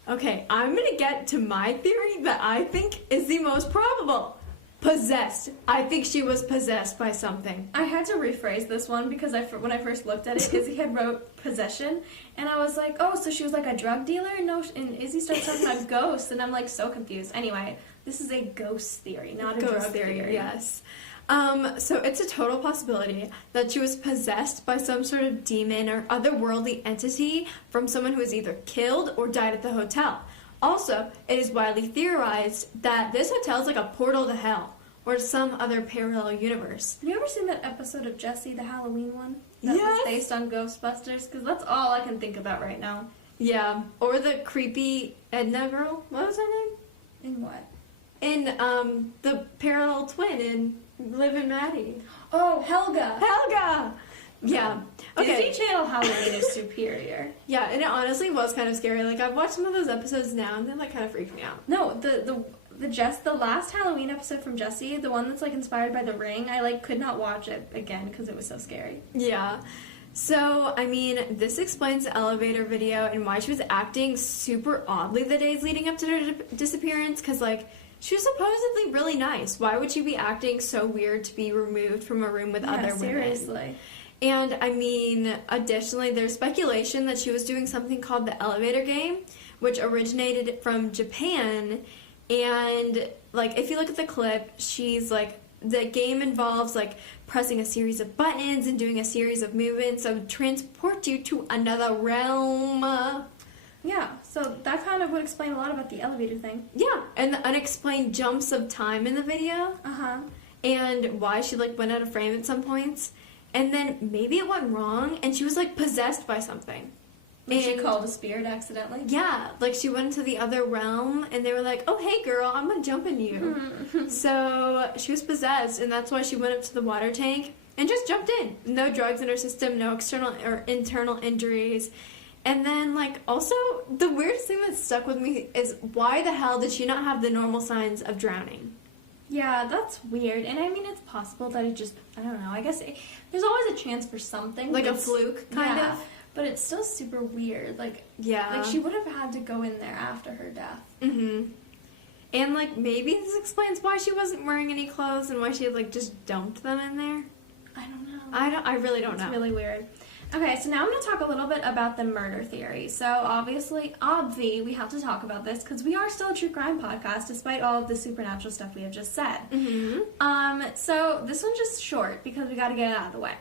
Okay, I'm gonna get to my theory that I think is the most probable. Possessed. I think she was possessed by something. I had to rephrase this one because when I first looked at it, Izzy had wrote possession, and I was like, oh, so she was like a drug dealer? No, and Izzy starts talking about ghosts, and I'm like so confused. Anyway, this is a ghost theory, not a drug theory. Yes. So it's a total possibility that she was possessed by some sort of demon or otherworldly entity from someone who was either killed or died at the hotel. Also, it is widely theorized that this hotel is like a portal to hell or some other parallel universe. Have you ever seen that episode of Jessie, the Halloween one? That was based on Ghostbusters? Because that's all I can think about right now. Yeah. Or the creepy Edna girl. What was her name? In what? In the parallel twin in Liv and Maddie. Oh, Helga! Helga! Yeah. Okay. Disney Channel Halloween is superior. Yeah, and it honestly was kind of scary. Like, I've watched some of those episodes now, and they, like, kind of freaked me out. No, the last Halloween episode from Jessie, the one that's, like, inspired by The Ring, I, like, could not watch it again because it was so scary. Yeah. So, I mean, this explains the elevator video and why she was acting super oddly the days leading up to her disappearance, because, like, she was supposedly really nice. Why would she be acting so weird to be removed from a room with other women? Seriously. And, I mean, additionally, there's speculation that she was doing something called the elevator game, which originated from Japan. And, like, if you look at the clip, she's, like, the game involves, like, pressing a series of buttons and doing a series of movements that would transport you to another realm. Yeah, so that kind of would explain a lot about the elevator thing. Yeah, and the unexplained jumps of time in the video. Uh-huh. and why she, like, went out of frame at some points. And then maybe it went wrong, and she was, like, possessed by something. And she called a spirit accidentally? Yeah, like, she went into the other realm, and they were like, oh, hey, girl, I'm gonna jump in you. So she was possessed, and that's why she went up to the water tank and just jumped in. No drugs in her system, no external or internal injuries. And then, like, also, the weirdest thing that stuck with me is why the hell did she not have the normal signs of drowning? Yeah, that's weird. And I mean, it's possible that it just, I don't know, I guess there's always a chance for something. Like a fluke, kind of? But it's still super weird. Like, yeah. Like, she would have had to go in there after her death. Mm-hmm. And, like, maybe this explains why she wasn't wearing any clothes and why she had, like, just dumped them in there. I don't know. I really don't know. It's really weird. Okay, so now I'm going to talk a little bit about the murder theory. So, obviously, we have to talk about this because we are still a true crime podcast despite all of the supernatural stuff we have just said. Mm-hmm. So, this one's just short because we got to get it out of the way.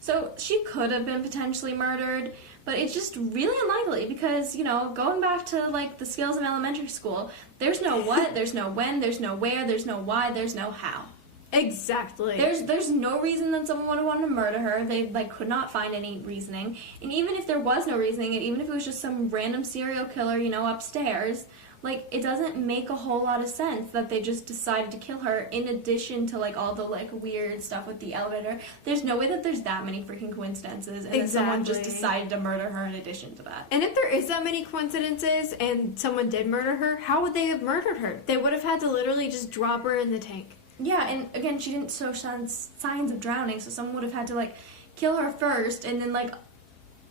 So, she could have been potentially murdered, but it's just really unlikely because, you know, going back to, like, the skills of elementary school, there's no what, there's no when, there's no where, there's no why, there's no how. Exactly. There's no reason that someone would have wanted to murder her. They, like, could not find any reasoning. And even if there was no reasoning, and even if it was just some random serial killer, you know, upstairs, like, it doesn't make a whole lot of sense that they just decided to kill her in addition to, like, all the, like, weird stuff with the elevator. There's no way that there's that many freaking coincidences and that someone just decided to murder her in addition to that. And if there is that many coincidences and someone did murder her, how would they have murdered her? They would have had to literally just drop her in the tank. Yeah, and again, she didn't show signs of drowning, so someone would have had to, like, kill her first, and then, like,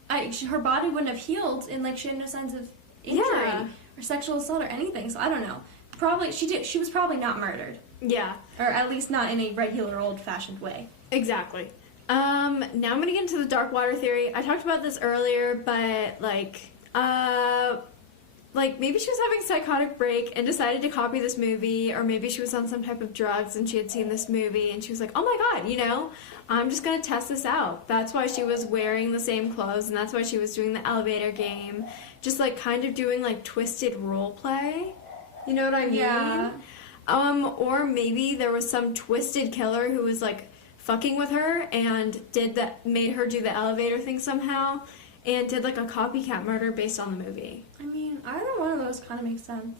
her body wouldn't have healed, and, like, she had no signs of injury or sexual assault or anything, so I don't know. Probably, she was probably not murdered. Yeah. Or at least not in a regular, old-fashioned way. Exactly. Now I'm gonna get into the dark water theory. I talked about this earlier, but, like, maybe she was having a psychotic break and decided to copy this movie, or maybe she was on some type of drugs and she had seen this movie and she was like, oh my god, you know, I'm just gonna test this out. That's why she was wearing the same clothes, and that's why she was doing the elevator game. Just, like, kind of doing, like, twisted role play. You know what I mean? Yeah. Or maybe there was some twisted killer who was, like, fucking with her and made her do the elevator thing somehow, and did, like, a copycat murder based on the movie. I mean, either one of those kind of makes sense.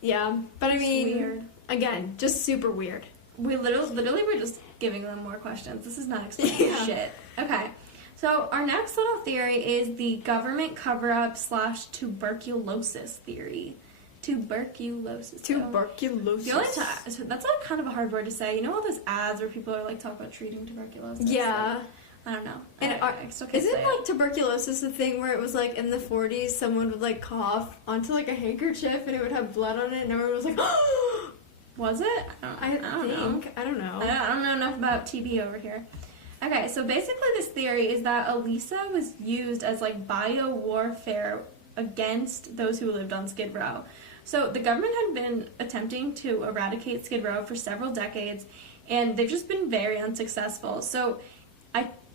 Yeah, but I mean, weird. Again, just super weird. We literally were just giving them more questions. This is not explaining shit. Okay, so our next little theory is the government cover-up / tuberculosis theory. Tuberculosis. Tuberculosis. The only time, that's, like, kind of a hard word to say. You know all those ads where people are, like, talking about treating tuberculosis? Yeah. Like, I don't know. And I still can't isn't, say like, tuberculosis a thing where it was, like, in the 40s, someone would, like, cough onto, like, a handkerchief and it would have blood on it and everyone was like, oh! Was it? I don't know. I don't know. I don't know enough about TB over here. Okay, so basically this theory is that Elisa was used as, like, bio-warfare against those who lived on Skid Row. So the government had been attempting to eradicate Skid Row for several decades, and they've just been very unsuccessful. So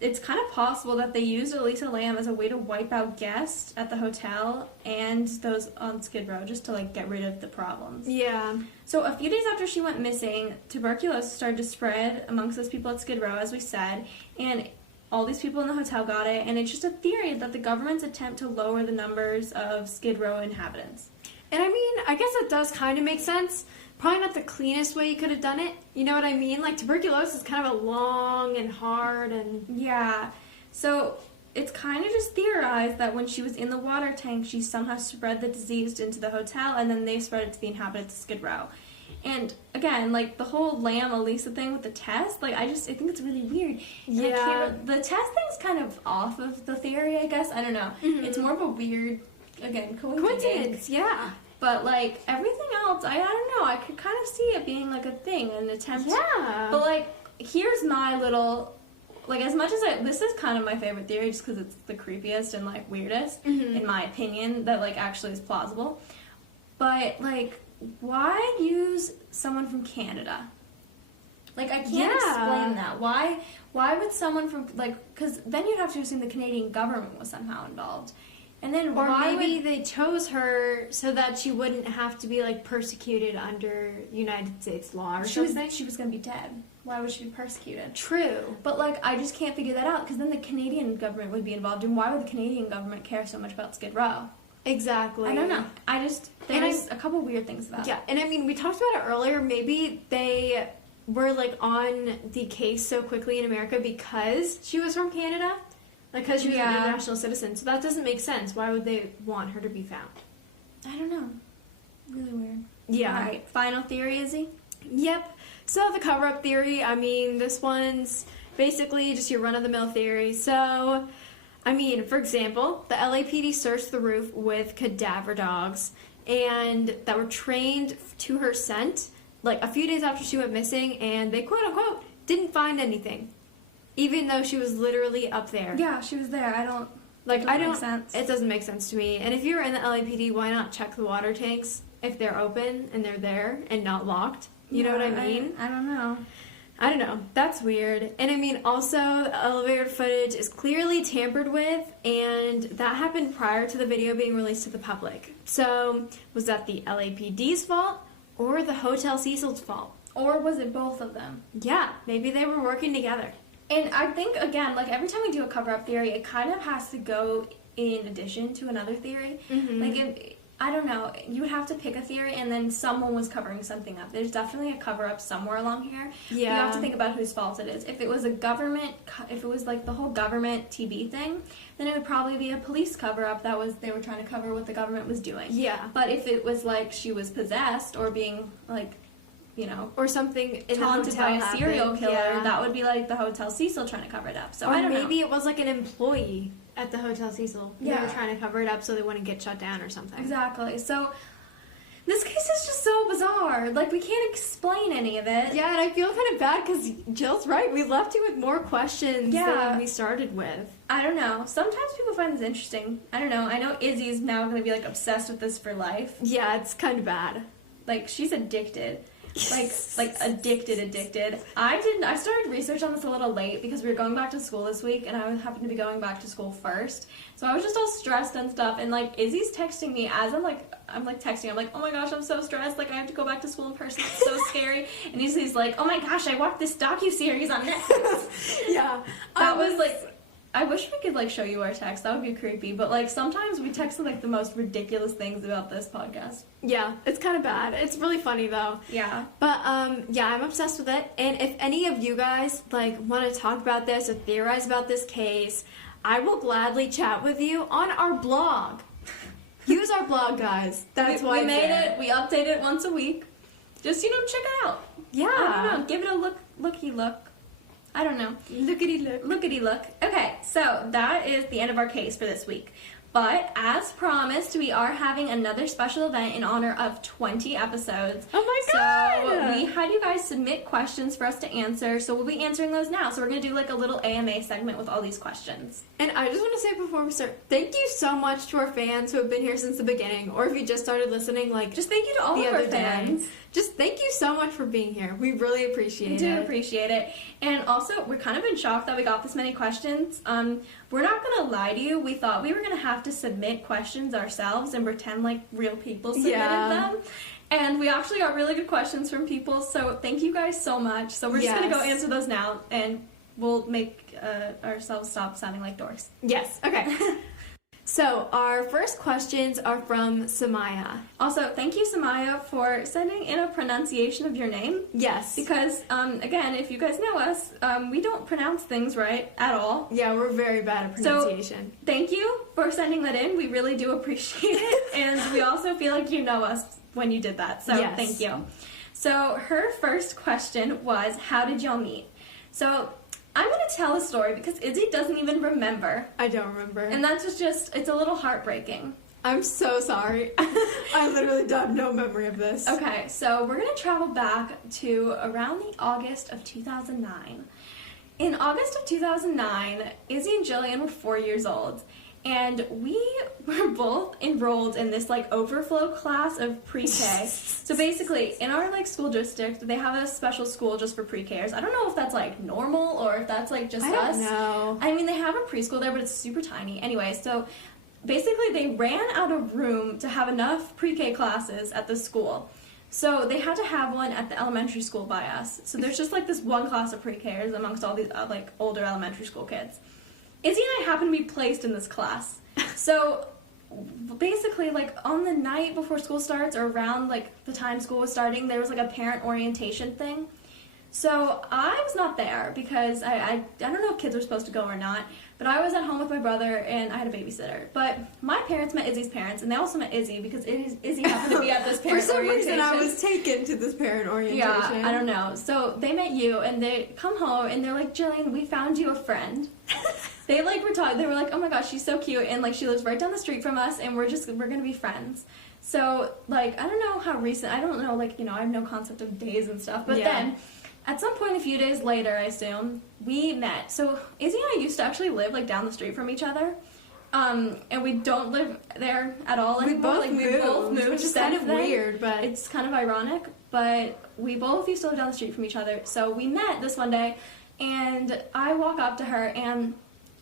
it's kind of possible that they used Elisa Lam as a way to wipe out guests at the hotel and those on Skid Row just to, like, get rid of the problems. Yeah. So a few days after she went missing, tuberculosis started to spread amongst those people at Skid Row, as we said, and all these people in the hotel got it, and it's just a theory that the government's attempt to lower the numbers of Skid Row inhabitants. And I mean, I guess it does kind of make sense. Probably not the cleanest way you could have done it. You know what I mean? Like, tuberculosis is kind of a long and hard and... Yeah. So it's kind of just theorized that when she was in the water tank, she somehow spread the disease into the hotel, and then they spread it to the inhabitants of Skid Row. And again, like, the whole Lam Elisa thing with the test, like, I think it's really weird. Yeah. The test thing's kind of off of the theory, I guess. I don't know. Mm-hmm. It's more of a weird, again, coincidence. Yeah. But, like, everything else, I don't know. I could kind of see it being, like, a thing, an attempt. Yeah. But, like, here's my little... Like, as much as this is kind of my favorite theory just because it's the creepiest and, like, weirdest, in my opinion, that, like, actually is plausible. But, like, why use someone from Canada? Like, I can't explain that. Why would someone from, like, because then you'd have to assume the Canadian government was somehow involved. And then maybe they chose her so that she wouldn't have to be, like, persecuted under United States law or something. She was going to be dead. Why would she be persecuted? True. But, like, I just can't figure that out, because then the Canadian government would be involved, and why would the Canadian government care so much about Skid Row? Exactly. I don't know. There's a couple weird things about it. Yeah, and I mean, we talked about it earlier. Maybe they were, like, on the case so quickly in America because she was from Canada. Like, because she was an international citizen. So that doesn't make sense. Why would they want her to be found? I don't know. Really weird. Yeah. All right. Final theory, Izzy? Yep. So the cover-up theory, I mean, this one's basically just your run-of-the-mill theory. So, I mean, for example, the LAPD searched the roof with cadaver dogs and that were trained to her scent, like a few days after she went missing, and they quote-unquote didn't find anything, even though she was literally up there. Yeah, she was there. I don't... Make sense. It doesn't make sense to me. And if you're in the LAPD, why not check the water tanks if they're open and they're there and not locked? You know what I mean? I don't know. I don't know. That's weird. And I mean, also, the elevator footage is clearly tampered with, and that happened prior to the video being released to the public. So, was that the LAPD's fault or the Hotel Cecil's fault? Or was it both of them? Yeah, maybe they were working together. And I think, again, like, every time we do a cover-up theory, it kind of has to go in addition to another theory. Mm-hmm. Like, I don't know, you would have to pick a theory, and then someone was covering something up. There's definitely a cover-up somewhere along here. Yeah. You have to think about whose fault it is. If it was if it was, like, the whole government TB thing, then it would probably be a police cover-up they were trying to cover what the government was doing. Yeah. But if it was, like, she was possessed or being, like, you know, or something taunted by a serial killer, that would be like the Hotel Cecil trying to cover it up. So or I don't know. Maybe it was like an employee at the Hotel Cecil. Yeah. They were trying to cover it up so they wouldn't get shut down or something. Exactly. So this case is just so bizarre. Like, we can't explain any of it. Yeah, and I feel kind of bad because Jill's right. We left you with more questions than we started with. I don't know. Sometimes people find this interesting. I don't know. I know Izzy's now going to be, like, obsessed with this for life. Yeah, it's kind of bad. Like, she's addicted. Like addicted. I started research on this a little late because we were going back to school this week, and I happened to be going back to school first. So I was just all stressed and stuff, and, like, Izzy's texting me as I'm texting. I'm like, oh my gosh, I'm so stressed. Like, I have to go back to school in person. It's so scary. And Izzy's like, oh my gosh, I watched this docuseries on Netflix. Yeah. That was like... I wish we could, like, show you our text. That would be creepy. But, like, sometimes we text, like, the most ridiculous things about this podcast. Yeah, it's kind of bad. It's really funny, though. Yeah. But, yeah, I'm obsessed with it. And if any of you guys, like, want to talk about this or theorize about this case, I will gladly chat with you on our blog. Use our blog, guys. That's why we made it. We update it once a week. Just, check it out. Yeah. I don't know. Give it a looky look. I don't know. Lookity look. Okay, so that is the end of our case for this week. But as promised, we are having another special event in honor of 20 episodes. Oh my god! So we had you guys submit questions for us to answer, so we'll be answering those now. So we're going to do like a little AMA segment with all these questions. And I just want to say before we start, thank you so much to our fans who have been here since the beginning, or if you just started listening, like, just thank you to all of our fans. Just thank you so much for being here. We really appreciate it. We do appreciate it. And also, we're kind of in shock that we got this many questions. We're not going to lie to you. We thought we were going to have to submit questions ourselves and pretend like real people submitted them. And we actually got really good questions from people, so thank you guys so much. So we're just going to go answer those now, and we'll make ourselves stop sounding like dorks. Yes, okay. So, our first questions are from Samaya. Also, thank you, Samaya, for sending in a pronunciation of your name. Yes. Because, again, if you guys know us, we don't pronounce things right at all. Yeah, we're very bad at pronunciation. So, thank you for sending that in. We really do appreciate it. And we also feel like you know us when you did that. So, Thank you. So, her first question was, how did y'all meet? So, I'm going to tell a story because Izzy doesn't even remember. I don't remember. And that's just, it's a little heartbreaking. I'm so sorry. I literally have no memory of this. Okay, so we're going to travel back to around the August of 2009. In August of 2009, Izzy and Jillian were 4 years old. And we were both enrolled in this, like, overflow class of pre-K. So basically, in our, like, school district, they have a special school just for pre-Kers. I don't know if that's, like, normal or if that's, like, just us. I don't know. I mean, they have a preschool there, but it's super tiny. Anyway, so basically they ran out of room to have enough pre-K classes at the school. So they had to have one at the elementary school by us. So there's just like this one class of pre-Kers amongst all these like older elementary school kids. Izzy and I happened to be placed in this class. So basically, like, on the night before school starts or around like the time school was starting, there was like a parent orientation thing. So I was not there because I don't know if kids were supposed to go or not, but I was at home with my brother and I had a babysitter. But my parents met Izzy's parents, and they also met Izzy because Izzy happened to be at this parent orientation. For some reason, I was taken to this parent orientation. Yeah, I don't know. So they met you, and they come home, and they're like, Jillian, we found you a friend. They like were talking. They were like, oh my gosh, she's so cute, and like she lives right down the street from us, and we're gonna be friends. So like I don't know how recent. I don't know, like, you know, I have no concept of days and stuff. But then at some point a few days later, I assume, we met. So Izzy and I used to actually live like down the street from each other. And we don't live there at all anymore. We both moved, which is kind of weird, but it's kind of ironic. But we both used to live down the street from each other. So we met this one day, and I walk up to her, and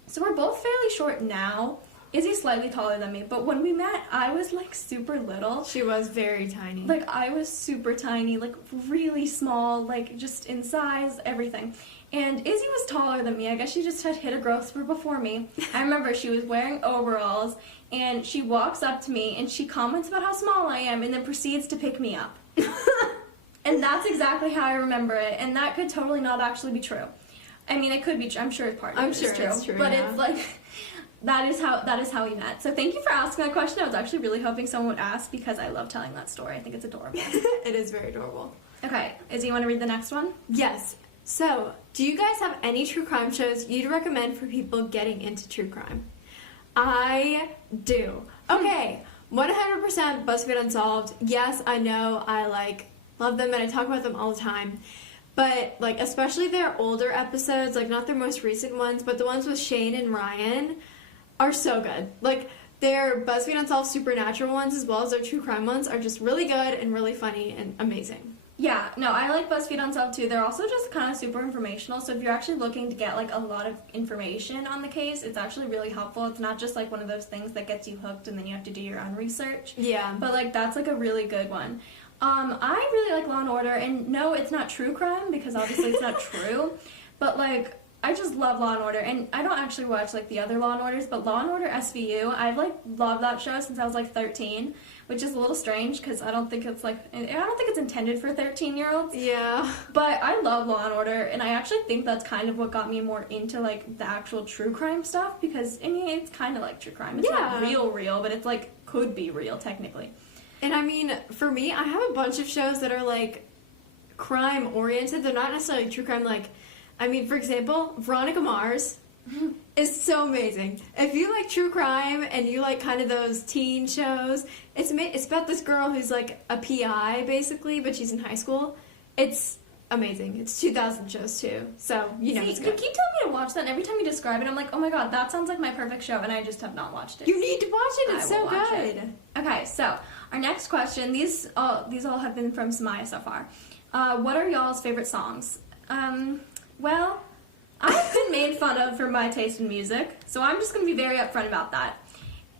so we're both fairly short now. Izzy's slightly taller than me, but when we met, I was like super little. She was very tiny. Like, I was super tiny, like really small, like just in size, everything. And Izzy was taller than me. I guess she just had hit a growth spurt before me. I remember she was wearing overalls, and she walks up to me, and she comments about how small I am, and then proceeds to pick me up. And that's exactly how I remember it, and that could totally not actually be true. I mean, it could be true. I'm sure it's part of it. I'm sure it's true, but yeah. it's like... That is how we met. So thank you for asking that question. I was actually really hoping someone would ask because I love telling that story. I think it's adorable. It is very adorable. Okay, Izzy, you want to read the next one? Yes. So, do you guys have any true crime shows you'd recommend for people getting into true crime? I do. Okay, 100% BuzzFeed Unsolved. Yes, I know, I love them and I talk about them all the time. But, especially their older episodes, not their most recent ones, but the ones with Shane and Ryan are so good. Their BuzzFeed Unsolved Supernatural ones, as well as their true crime ones, are just really good and really funny and amazing. Yeah, no, I like BuzzFeed Unsolved too. They're also just kind of super informational, so if you're actually looking to get, a lot of information on the case, it's actually really helpful. It's not just, one of those things that gets you hooked and then you have to do your own research. Yeah. But, that's, a really good one. I really like Law & Order, and no, it's not true crime, because obviously it's not true, but, I just love Law & Order, and I don't actually watch, the other Law & Orders, but Law & Order SVU, I've, loved that show since I was, 13, which is a little strange, because I don't think it's, intended for 13-year-olds. Yeah. But I love Law & Order, and I actually think that's kind of what got me more into, the actual true crime stuff, because, I mean, it's kind of like true crime. It's not real, but it's, could be real, technically. And I mean, for me, I have a bunch of shows that are, crime-oriented. They're not necessarily true crime, for example, Veronica Mars is so amazing. If you like true crime and you like kind of those teen shows, it's about this girl who's, a PI, basically, but she's in high school. It's amazing. It's 2000 shows, too. So, it's good. You keep telling me to watch that, and every time you describe it, I'm like, oh my god, that sounds like my perfect show, and I just have not watched it. You need to watch it. It's so good. Okay, so our next question, these all have been from Samaya so far. What are y'all's favorite songs? Well, I've been made fun of for my taste in music, so I'm just going to be very upfront about that.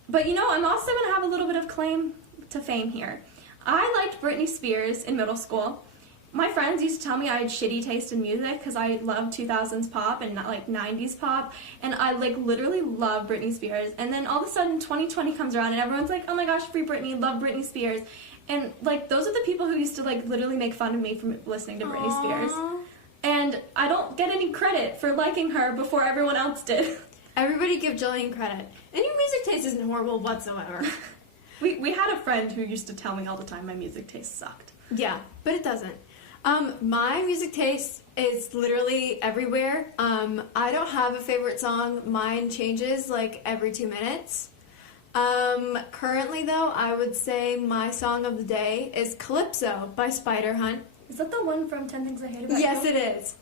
But I'm also going to have a little bit of claim to fame here. I liked Britney Spears in middle school. My friends used to tell me I had shitty taste in music because I loved 2000s pop and not 90s pop, and I literally love Britney Spears. And then all of a sudden 2020 comes around and everyone's like, oh my gosh, free Britney, love Britney Spears. And those are the people who used to literally make fun of me for listening to Britney Spears. And I don't get any credit for liking her before everyone else did. Everybody give Jillian credit. And your music taste isn't horrible whatsoever. We had a friend who used to tell me all the time my music taste sucked. Yeah, but it doesn't. My music taste is literally everywhere. I don't have a favorite song. Mine changes every 2 minutes. Currently though, I would say my song of the day is Calypso by Spider Hunt. Is that the one from 10 Things I Hate About You? Yes, it is.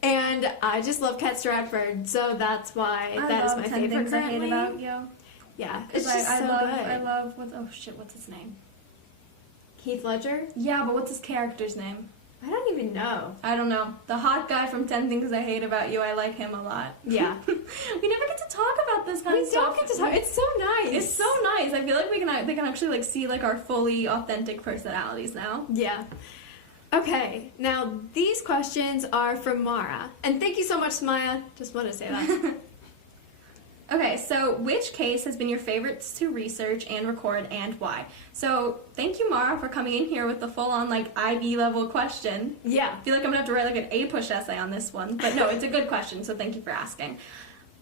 And I just love Kat Stratford, so that's why that is my favorite. 10 Things I Hate About You. Yeah, it's just so good. I love, what's his name? Heath Ledger? Yeah, but what's his character's name? I don't even know. I don't know. The hot guy from 10 Things I Hate About You, I like him a lot. Yeah. We never get to talk about this kind of stuff. We don't get to talk. It's so nice. It's so nice. I feel feel like they can actually, like, see, like, our fully authentic personalities now. Yeah. Okay, now these questions are from Mara. And thank you so much, Maya. Just wanted to say that. Okay, so which case has been your favorite to research and record, and why? So thank you, Mara, for coming in here with the full-on, like, IB level question. Yeah. I feel like I'm gonna have to write, like, an A-push essay on this one. But no, it's a good question, so thank you for asking.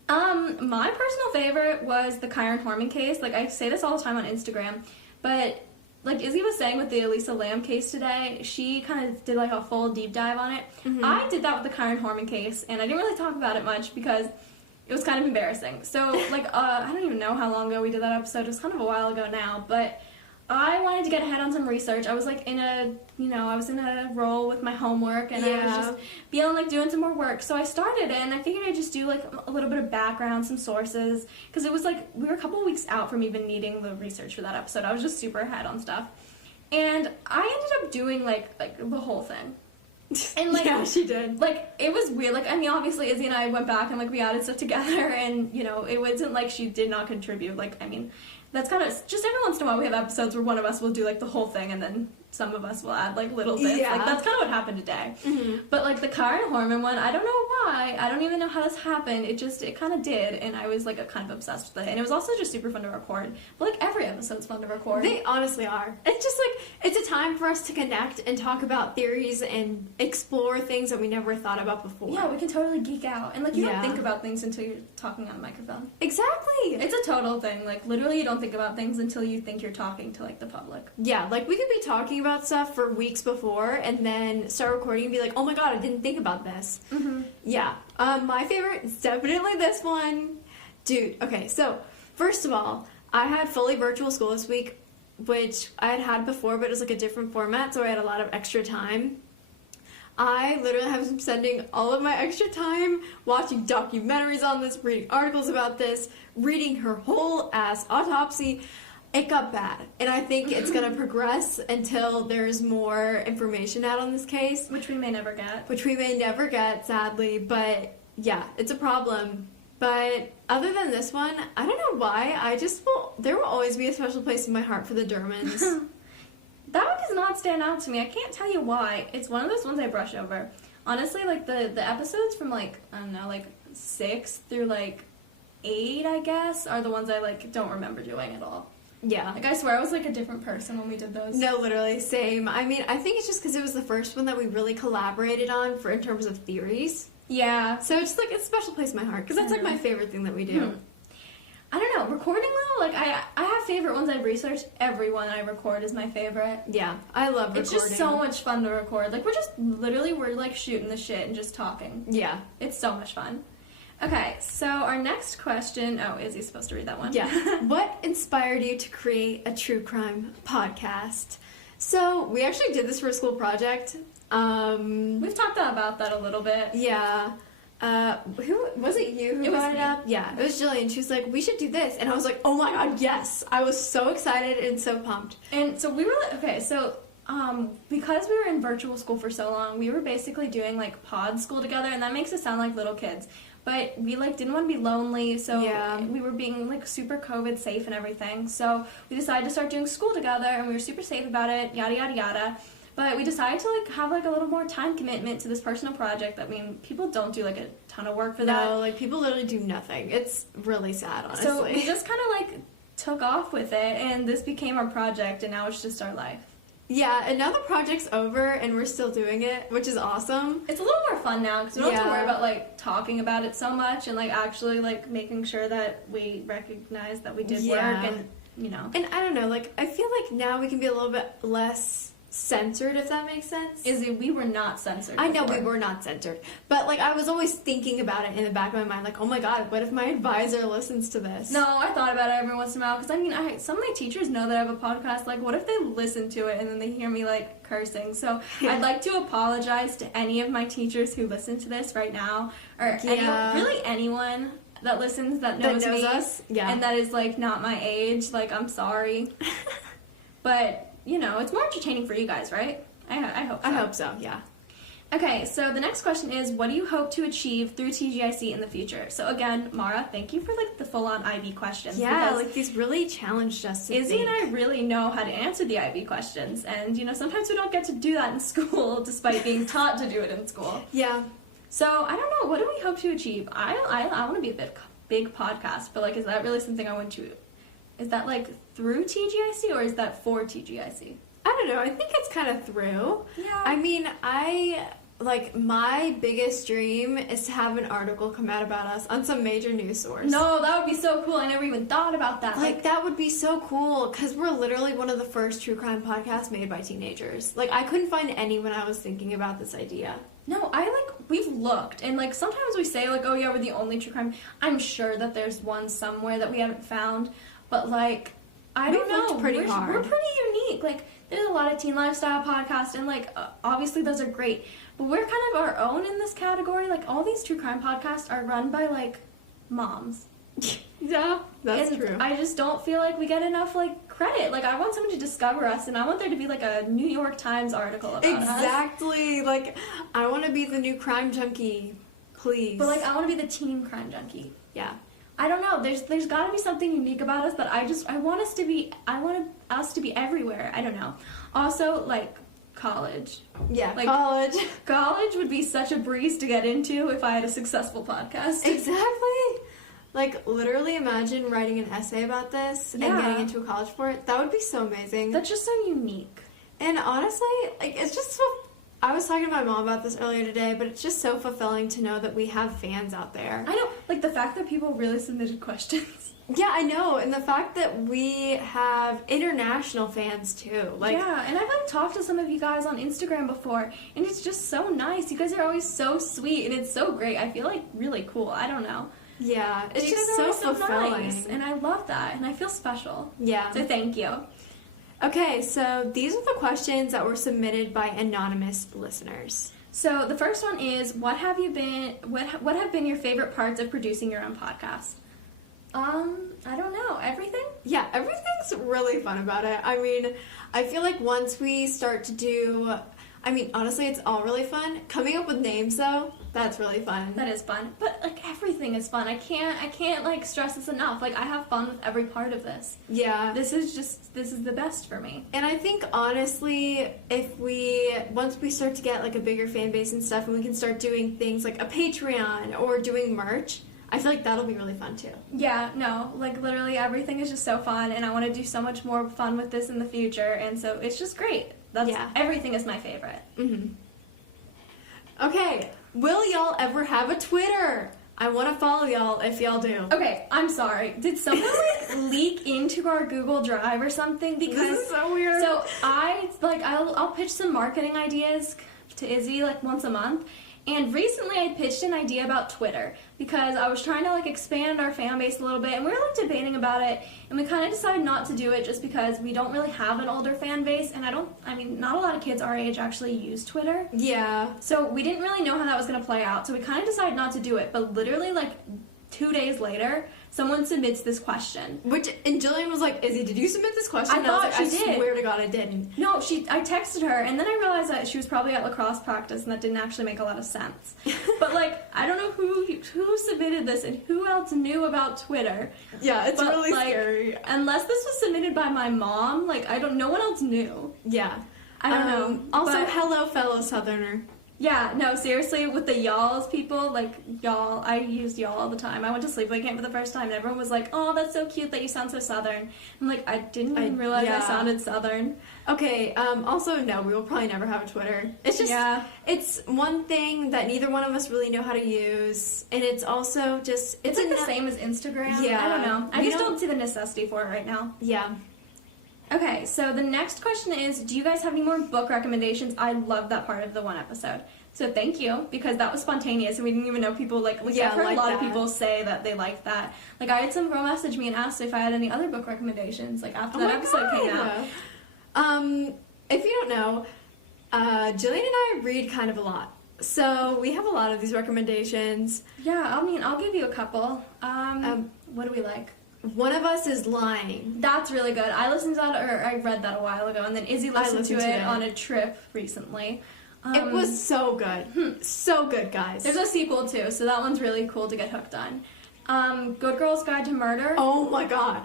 My personal favorite was the Kyron Horman case. Like, I say this all the time on Instagram, but like Izzy was saying with the Elisa Lam case today, she kind of did, like, a full deep dive on it. Mm-hmm. I did that with the Kyron Horman case, and I didn't really talk about it much because it was kind of embarrassing. So, like, I don't even know how long ago we did that episode. It was kind of a while ago now, but I wanted to get ahead on some research. I was, like, I was in a role with my homework, and I was just feeling like doing some more work. So I started it, and I figured I'd just do, like, a little bit of background, some sources, because it was, like, we were a couple of weeks out from even needing the research for that episode. I was just super ahead on stuff. And I ended up doing, like the whole thing. And, like, yeah, she did. Like, it was weird. Like, I mean, obviously, Izzy and I went back and, like, we added stuff together, and, you know, it wasn't like she did not contribute. Like, I mean, that's kind of, just every once in a while we have episodes where one of us will do, like, the whole thing, and then some of us will add, like, little bits. Yeah. Like, that's kind of what happened today. Mm-hmm. But, like, the Kyron Horman one, I don't know why. I don't even know how this happened. It kind of did, and I was, like, kind of obsessed with it. And it was also just super fun to record. But, like, every episode's fun to record. They honestly are. It's just, like, it's a time for us to connect and talk about theories and explore things that we never thought about before. Yeah, we can totally geek out. And, like, you don't think about things until you're talking on a microphone. Exactly. It's a total thing. Like, literally you don't think about things until you think you're talking to, like, the public. Yeah, like, we could be talking about stuff for weeks before and then start recording and be like, oh my god, I didn't think about this. Mm-hmm. Yeah. My favorite is definitely this one. Dude, okay, so, first of all, I had fully virtual school this week, which I had before, but it was, like, a different format, so I had a lot of extra time. I literally have been spending all of my extra time watching documentaries on this, reading articles about this, reading her whole ass autopsy. It got bad, and I think it's going to progress until there's more information out on this case. Which we may never get. Which we may never get, sadly, but yeah, it's a problem. But other than this one, I don't know why, there will always be a special place in my heart for the Dermans. That one does not stand out to me. I can't tell you why. It's one of those ones I brush over. Honestly, like, the episodes from, like, I don't know, like, 6 through, like, 8, I guess, are the ones I, like, don't remember doing at all. Yeah. Like, I swear I was, like, a different person when we did those. No, literally, same. I mean, I think it's just because it was the first one that we really collaborated on in terms of theories. Yeah. So it's, like, it's a special place in my heart, because that's, like, my favorite thing that we do. I don't know. Recording, though, like, I have favorite ones I've researched. Every one I record is my favorite. Yeah, I love recording. It's just so much fun to record. Like, we're, like, shooting the shit and just talking. Yeah. It's so much fun. Okay, so our next question... Oh, Izzy's supposed to read that one. Yeah. What inspired you to create a true crime podcast? So, we actually did this for a school project. We've talked about that a little bit. Yeah. Who was it? You who brought it up? Yeah, it was Jillian. She was like, "We should do this," and I was like, "Oh my god, yes!" I was so excited and so pumped. And so we were like, okay, so because we were in virtual school for so long, we were basically doing, like, pod school together, and that makes us sound like little kids. But we, like, didn't want to be lonely, so we were being, like, super COVID safe and everything. So we decided to start doing school together, and we were super safe about it, yada yada yada. But we decided to, like, have, like, a little more time commitment to this personal project. I mean, people don't do, like, a ton of work for that. No, like, people literally do nothing. It's really sad, honestly. So we just kind of, like, took off with it, and this became our project, and now it's just our life. Yeah, and now the project's over, and we're still doing it, which is awesome. It's a little more fun now, because we don't have to worry about, like, talking about it so much, and, like, actually, like, making sure that we recognize that we did work, and, you know. And I don't know, like, I feel like now we can be a little bit less censored, if that makes sense. Izzy, we were not censored I know before. we were not censored, but, like, I was always thinking about it in the back of my mind, like, oh my god, what if my advisor listens to this? No, I thought about it every once in a while, because, I mean, some of my teachers know that I have a podcast. Like, what if they listen to it and then they hear me, like, cursing? So I'd like to apologize to any of my teachers who listen to this right now, or really anyone that listens that knows me, us. Yeah. And that is, like, not my age. Like, I'm sorry. But, you know, it's more entertaining for you guys, right? I hope so. I hope so, yeah. Okay, so the next question is, what do you hope to achieve through TGIC in the future? So again, Mara, thank you for like the full-on IB questions. Yeah, like these really challenged us to Izzy think. and I really know how to answer the IB questions, and you know, sometimes we don't get to do that in school, despite being taught to do it in school. Yeah. So I don't know, what do we hope to achieve? I want to be a big podcast, but like, is that really something I want to? Is that like through TGIC or is that for TGIC? I don't know. I think it's kind of through. Yeah. I mean, my biggest dream is to have an article come out about us on some major news source. No, that would be so cool. I never even thought about that. Like, that would be so cool, because we're literally one of the first true crime podcasts made by teenagers. Like, I couldn't find any when I was thinking about this idea. No, we've looked, and like, sometimes we say, like, oh yeah, we're the only true crime. I'm sure that there's one somewhere that we haven't found, but like, I don't know. We've pretty hard. We're pretty unique. Like, there's a lot of teen lifestyle podcasts, and like, obviously those are great, but we're kind of our own in this category. Like, all these true crime podcasts are run by like moms. Yeah, that's true. I just don't feel like we get enough like credit. Like, I want someone to discover us, and I want there to be like a New York Times article about us. Exactly. Like, I want to be the new crime junkie, please. But like, I want to be the teen crime junkie. Yeah. I don't know. There's got to be something unique about us that I want us to be. I want us to be everywhere. I don't know. Also, like, college. Yeah, like, college. College would be such a breeze to get into if I had a successful podcast. Exactly. Like, literally imagine writing an essay about this and getting into a college for it. That would be so amazing. That's just so unique. And honestly, like, it's just so... I was talking to my mom about this earlier today, but it's just so fulfilling to know that we have fans out there. I know. Like, the fact that people really submitted questions. Yeah, I know. And the fact that we have international fans, too. Like, yeah, and I've, like, talked to some of you guys on Instagram before, and it's just so nice. You guys are always so sweet, and it's so great. I feel, like, really cool. I don't know. Yeah, it's you just guys are so fulfilling. Nice, and I love that, and I feel special. Yeah. So thank you. Okay, so these are the questions that were submitted by anonymous listeners. So the first one is, what have been your favorite parts of producing your own podcast? I don't know. Everything? Yeah, everything's really fun about it. I mean, I feel like once we start to do... I mean, honestly, it's all really fun. Coming up with names, though, that's really fun. That is fun. But, like, everything is fun. I can't, like, stress this enough. Like, I have fun with every part of this. Yeah. This is the best for me. And I think, honestly, once we start to get, like, a bigger fan base and stuff, and we can start doing things like a Patreon or doing merch, I feel like that'll be really fun, too. Yeah, no, like, literally everything is just so fun, and I want to do so much more fun with this in the future, and so it's just great. Everything is my favorite. Mm-hmm. Okay, will y'all ever have a Twitter? I want to follow y'all if y'all do. Okay, I'm sorry. Did someone, like, leak into our Google Drive or something? Because this is so weird. So I'll pitch some marketing ideas to Izzy, like, once a month. And recently I pitched an idea about Twitter because I was trying to, like, expand our fan base a little bit, and we were, like, debating about it, and we kind of decided not to do it just because we don't really have an older fan base, and not a lot of kids our age actually use Twitter. Yeah. So we didn't really know how that was going to play out, so we kind of decided not to do it, but literally, like, 2 days later, someone submits this question. And Jillian was like, Izzy, did you submit this question? I thought she did. I swear to God I didn't. No, I texted her, and then I realized that she was probably at lacrosse practice, and that didn't actually make a lot of sense. But, like, I don't know who submitted this and who else knew about Twitter. Yeah, it's really like, scary. Unless this was submitted by my mom, like, no one else knew. Yeah. I don't know. Also, hello, fellow Southerner. Yeah, no, seriously, with the y'alls people, like, y'all, I used y'all all the time. I went to sleepaway camp for the first time, and everyone was like, oh, that's so cute that you sound so Southern. I'm like, I didn't even realize I sounded Southern. Okay, also, no, we will probably never have a Twitter. It's just, it's one thing that neither one of us really know how to use, and it's also just... It's like the same as Instagram. Yeah. I don't know. I just don't see the necessity for it right now. Yeah. Okay, so the next question is, do you guys have any more book recommendations? I love that part of the one episode. So thank you, because that was spontaneous, and we didn't even know people, I've heard a lot of people say that they liked that. Like, I had some girl message me and asked if I had any other book recommendations, like, after that episode came out. If you don't know, Jillian and I read kind of a lot. So we have a lot of these recommendations. Yeah, I mean, I'll give you a couple. What do we like? One of us is Lying. That's really good. I listened to that, or I read that a while ago, and then Izzy listened to it on a trip recently. It was so good. So good, guys. There's a sequel too, so that one's really cool to get hooked on. Good Girl's Guide to Murder. Oh my god.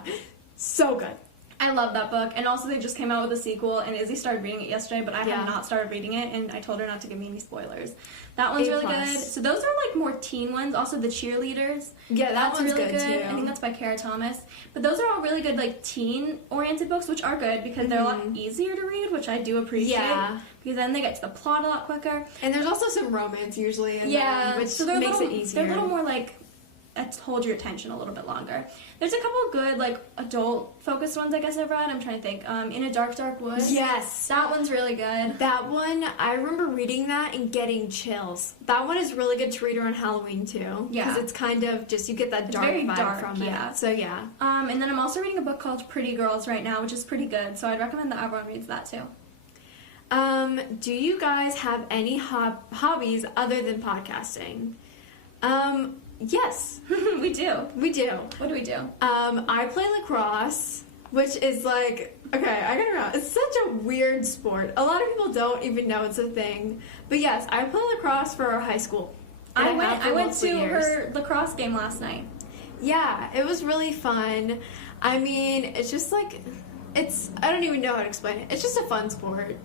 So good. I love that book, and also they just came out with a sequel, and Izzy started reading it yesterday, but I have not started reading it, and I told her not to give me any spoilers. That one's really good. So those are like more teen ones. Also The Cheerleaders. Yeah, that's one's really good too. I think that's by Kara Thomas. But those are all really good like teen-oriented books, which are good because they're a lot easier to read, which I do appreciate. Yeah. Because then they get to the plot a lot quicker. And there's also some romance usually in them, which so makes it easier. They're a little more like hold your attention a little bit longer. There's a couple of good, like, adult-focused ones I guess I've read. I'm trying to think. In a Dark, Dark Wood. Yes. That one's really good. That one, I remember reading that and getting chills. That one is really good to read around Halloween, too. Yeah. Because it's kind of just, you get that dark vibe from it. So, yeah. And then I'm also reading a book called Pretty Girls right now, which is pretty good. So I'd recommend that everyone reads that, too. Do you guys have any hobbies other than podcasting? Yes. We do. We do. What do we do? I play lacrosse, which is like, okay, I gotta know, it's such a weird sport. A lot of people don't even know it's a thing. But yes, I play lacrosse for our high school. I went to her lacrosse game last night. Yeah, it was really fun. I mean, it's just like, I don't even know how to explain it. It's just a fun sport.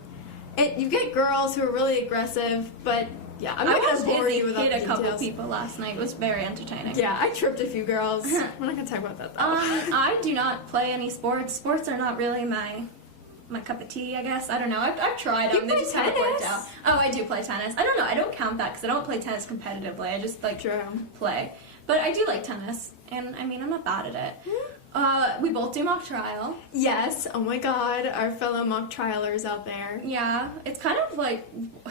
You get girls who are really aggressive, but yeah, I'm not gonna bore you with all the details. I hit a couple people last night. It was very entertaining. Yeah, I tripped a few girls. We're not gonna talk about that though. I do not play any sports. Sports are not really my cup of tea, I guess. I don't know. I've tried them. They just haven't worked out. Oh, I do play tennis. I don't know. I don't count that because I don't play tennis competitively. I just like play. But I do like tennis, and I mean, I'm not bad at it. We both do mock trial. Yes. Oh my god, our fellow mock trialers out there. Yeah. It's kind of like,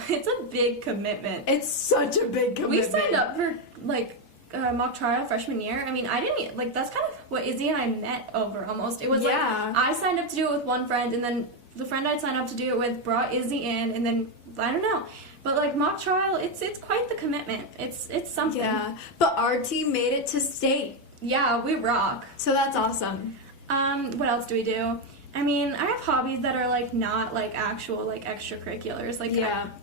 it's a big commitment. It's such a big commitment. We signed up for, like, mock trial freshman year. I mean, I didn't, like, that's kind of what Izzy and I met over, almost. It was like, I signed up to do it with one friend, and then the friend I'd signed up to do it with brought Izzy in, and then, I don't know. But, like, mock trial, it's quite the commitment. It's something. Yeah. But our team made it to state. Yeah, we rock. So that's awesome. What else do we do? I mean, I have hobbies that are, like, not, like, actual, like, extracurriculars. Like,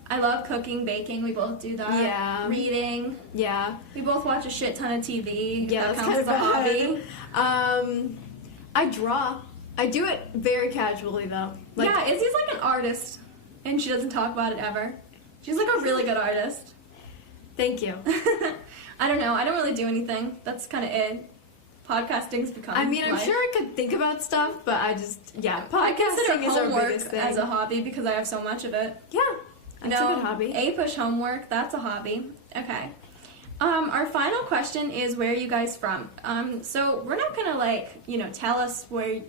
I love cooking, baking. We both do that. Yeah. Reading. Yeah. We both watch a shit ton of TV. Yeah, that counts as a hobby. I draw. I do it very casually, though. Like, yeah, Izzy's, like, an artist, and she doesn't talk about it ever. She's, like, a really good artist. Thank you. I don't know. I don't really do anything. That's kind of it. Podcasting's become I mean, I'm sure I could think about stuff, but podcasting is our biggest thing. As a hobby because I have so much of it. Yeah, that's a good hobby. Push homework, that's a hobby. Okay. Our final question is, where are you guys from? So we're not gonna, like, you know, tell you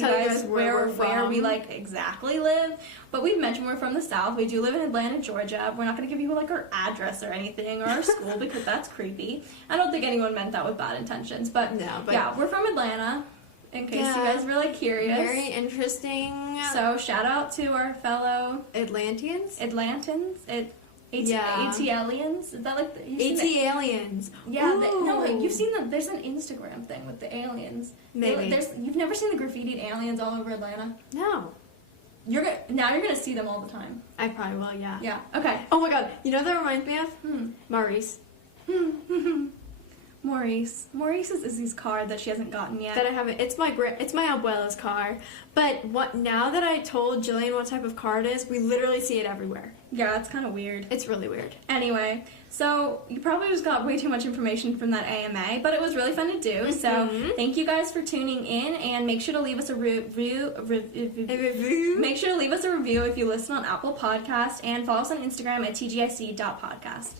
guys where we, like, exactly live, but we've mentioned we're from the South. We do live in Atlanta, Georgia. We're not gonna give you, like, our address or anything, or our school, because that's creepy. I don't think anyone meant that with bad intentions, but yeah, we're from Atlanta, in case you guys were, like, curious. Very interesting. So shout out to our fellow Atlantans. ATLians? Is that like ATLians? Yeah, like, you've seen there's an Instagram thing with the aliens. Maybe. You've never seen the graffitied aliens all over Atlanta? No. Now you're gonna see them all the time. I probably will, yeah. Yeah, okay. Oh my god, you know what that reminds me of? Maurice. Maurice. Maurice is Izzy's car that she hasn't gotten yet. That I haven't. It's my abuela's car. But now that I told Jillian what type of car it is, we literally see it everywhere. Yeah, it's kind of weird. It's really weird. Anyway, so you probably just got way too much information from that AMA, but it was really fun to do. So thank you guys for tuning in, and make sure to leave us a review. Make sure to leave us a review if you listen on Apple Podcasts, and follow us on Instagram at tgic.podcast.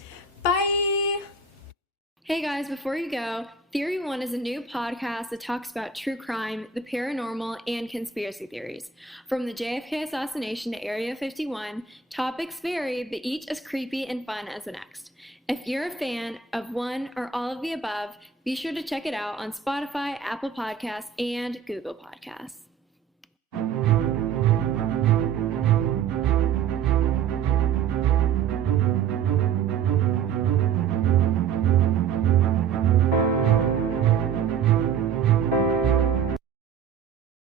Bye! Hey guys, before you go, Theory 1 is a new podcast that talks about true crime, the paranormal, and conspiracy theories. From the JFK assassination to Area 51, topics vary, but each as creepy and fun as the next. If you're a fan of one or all of the above, be sure to check it out on Spotify, Apple Podcasts, and Google Podcasts.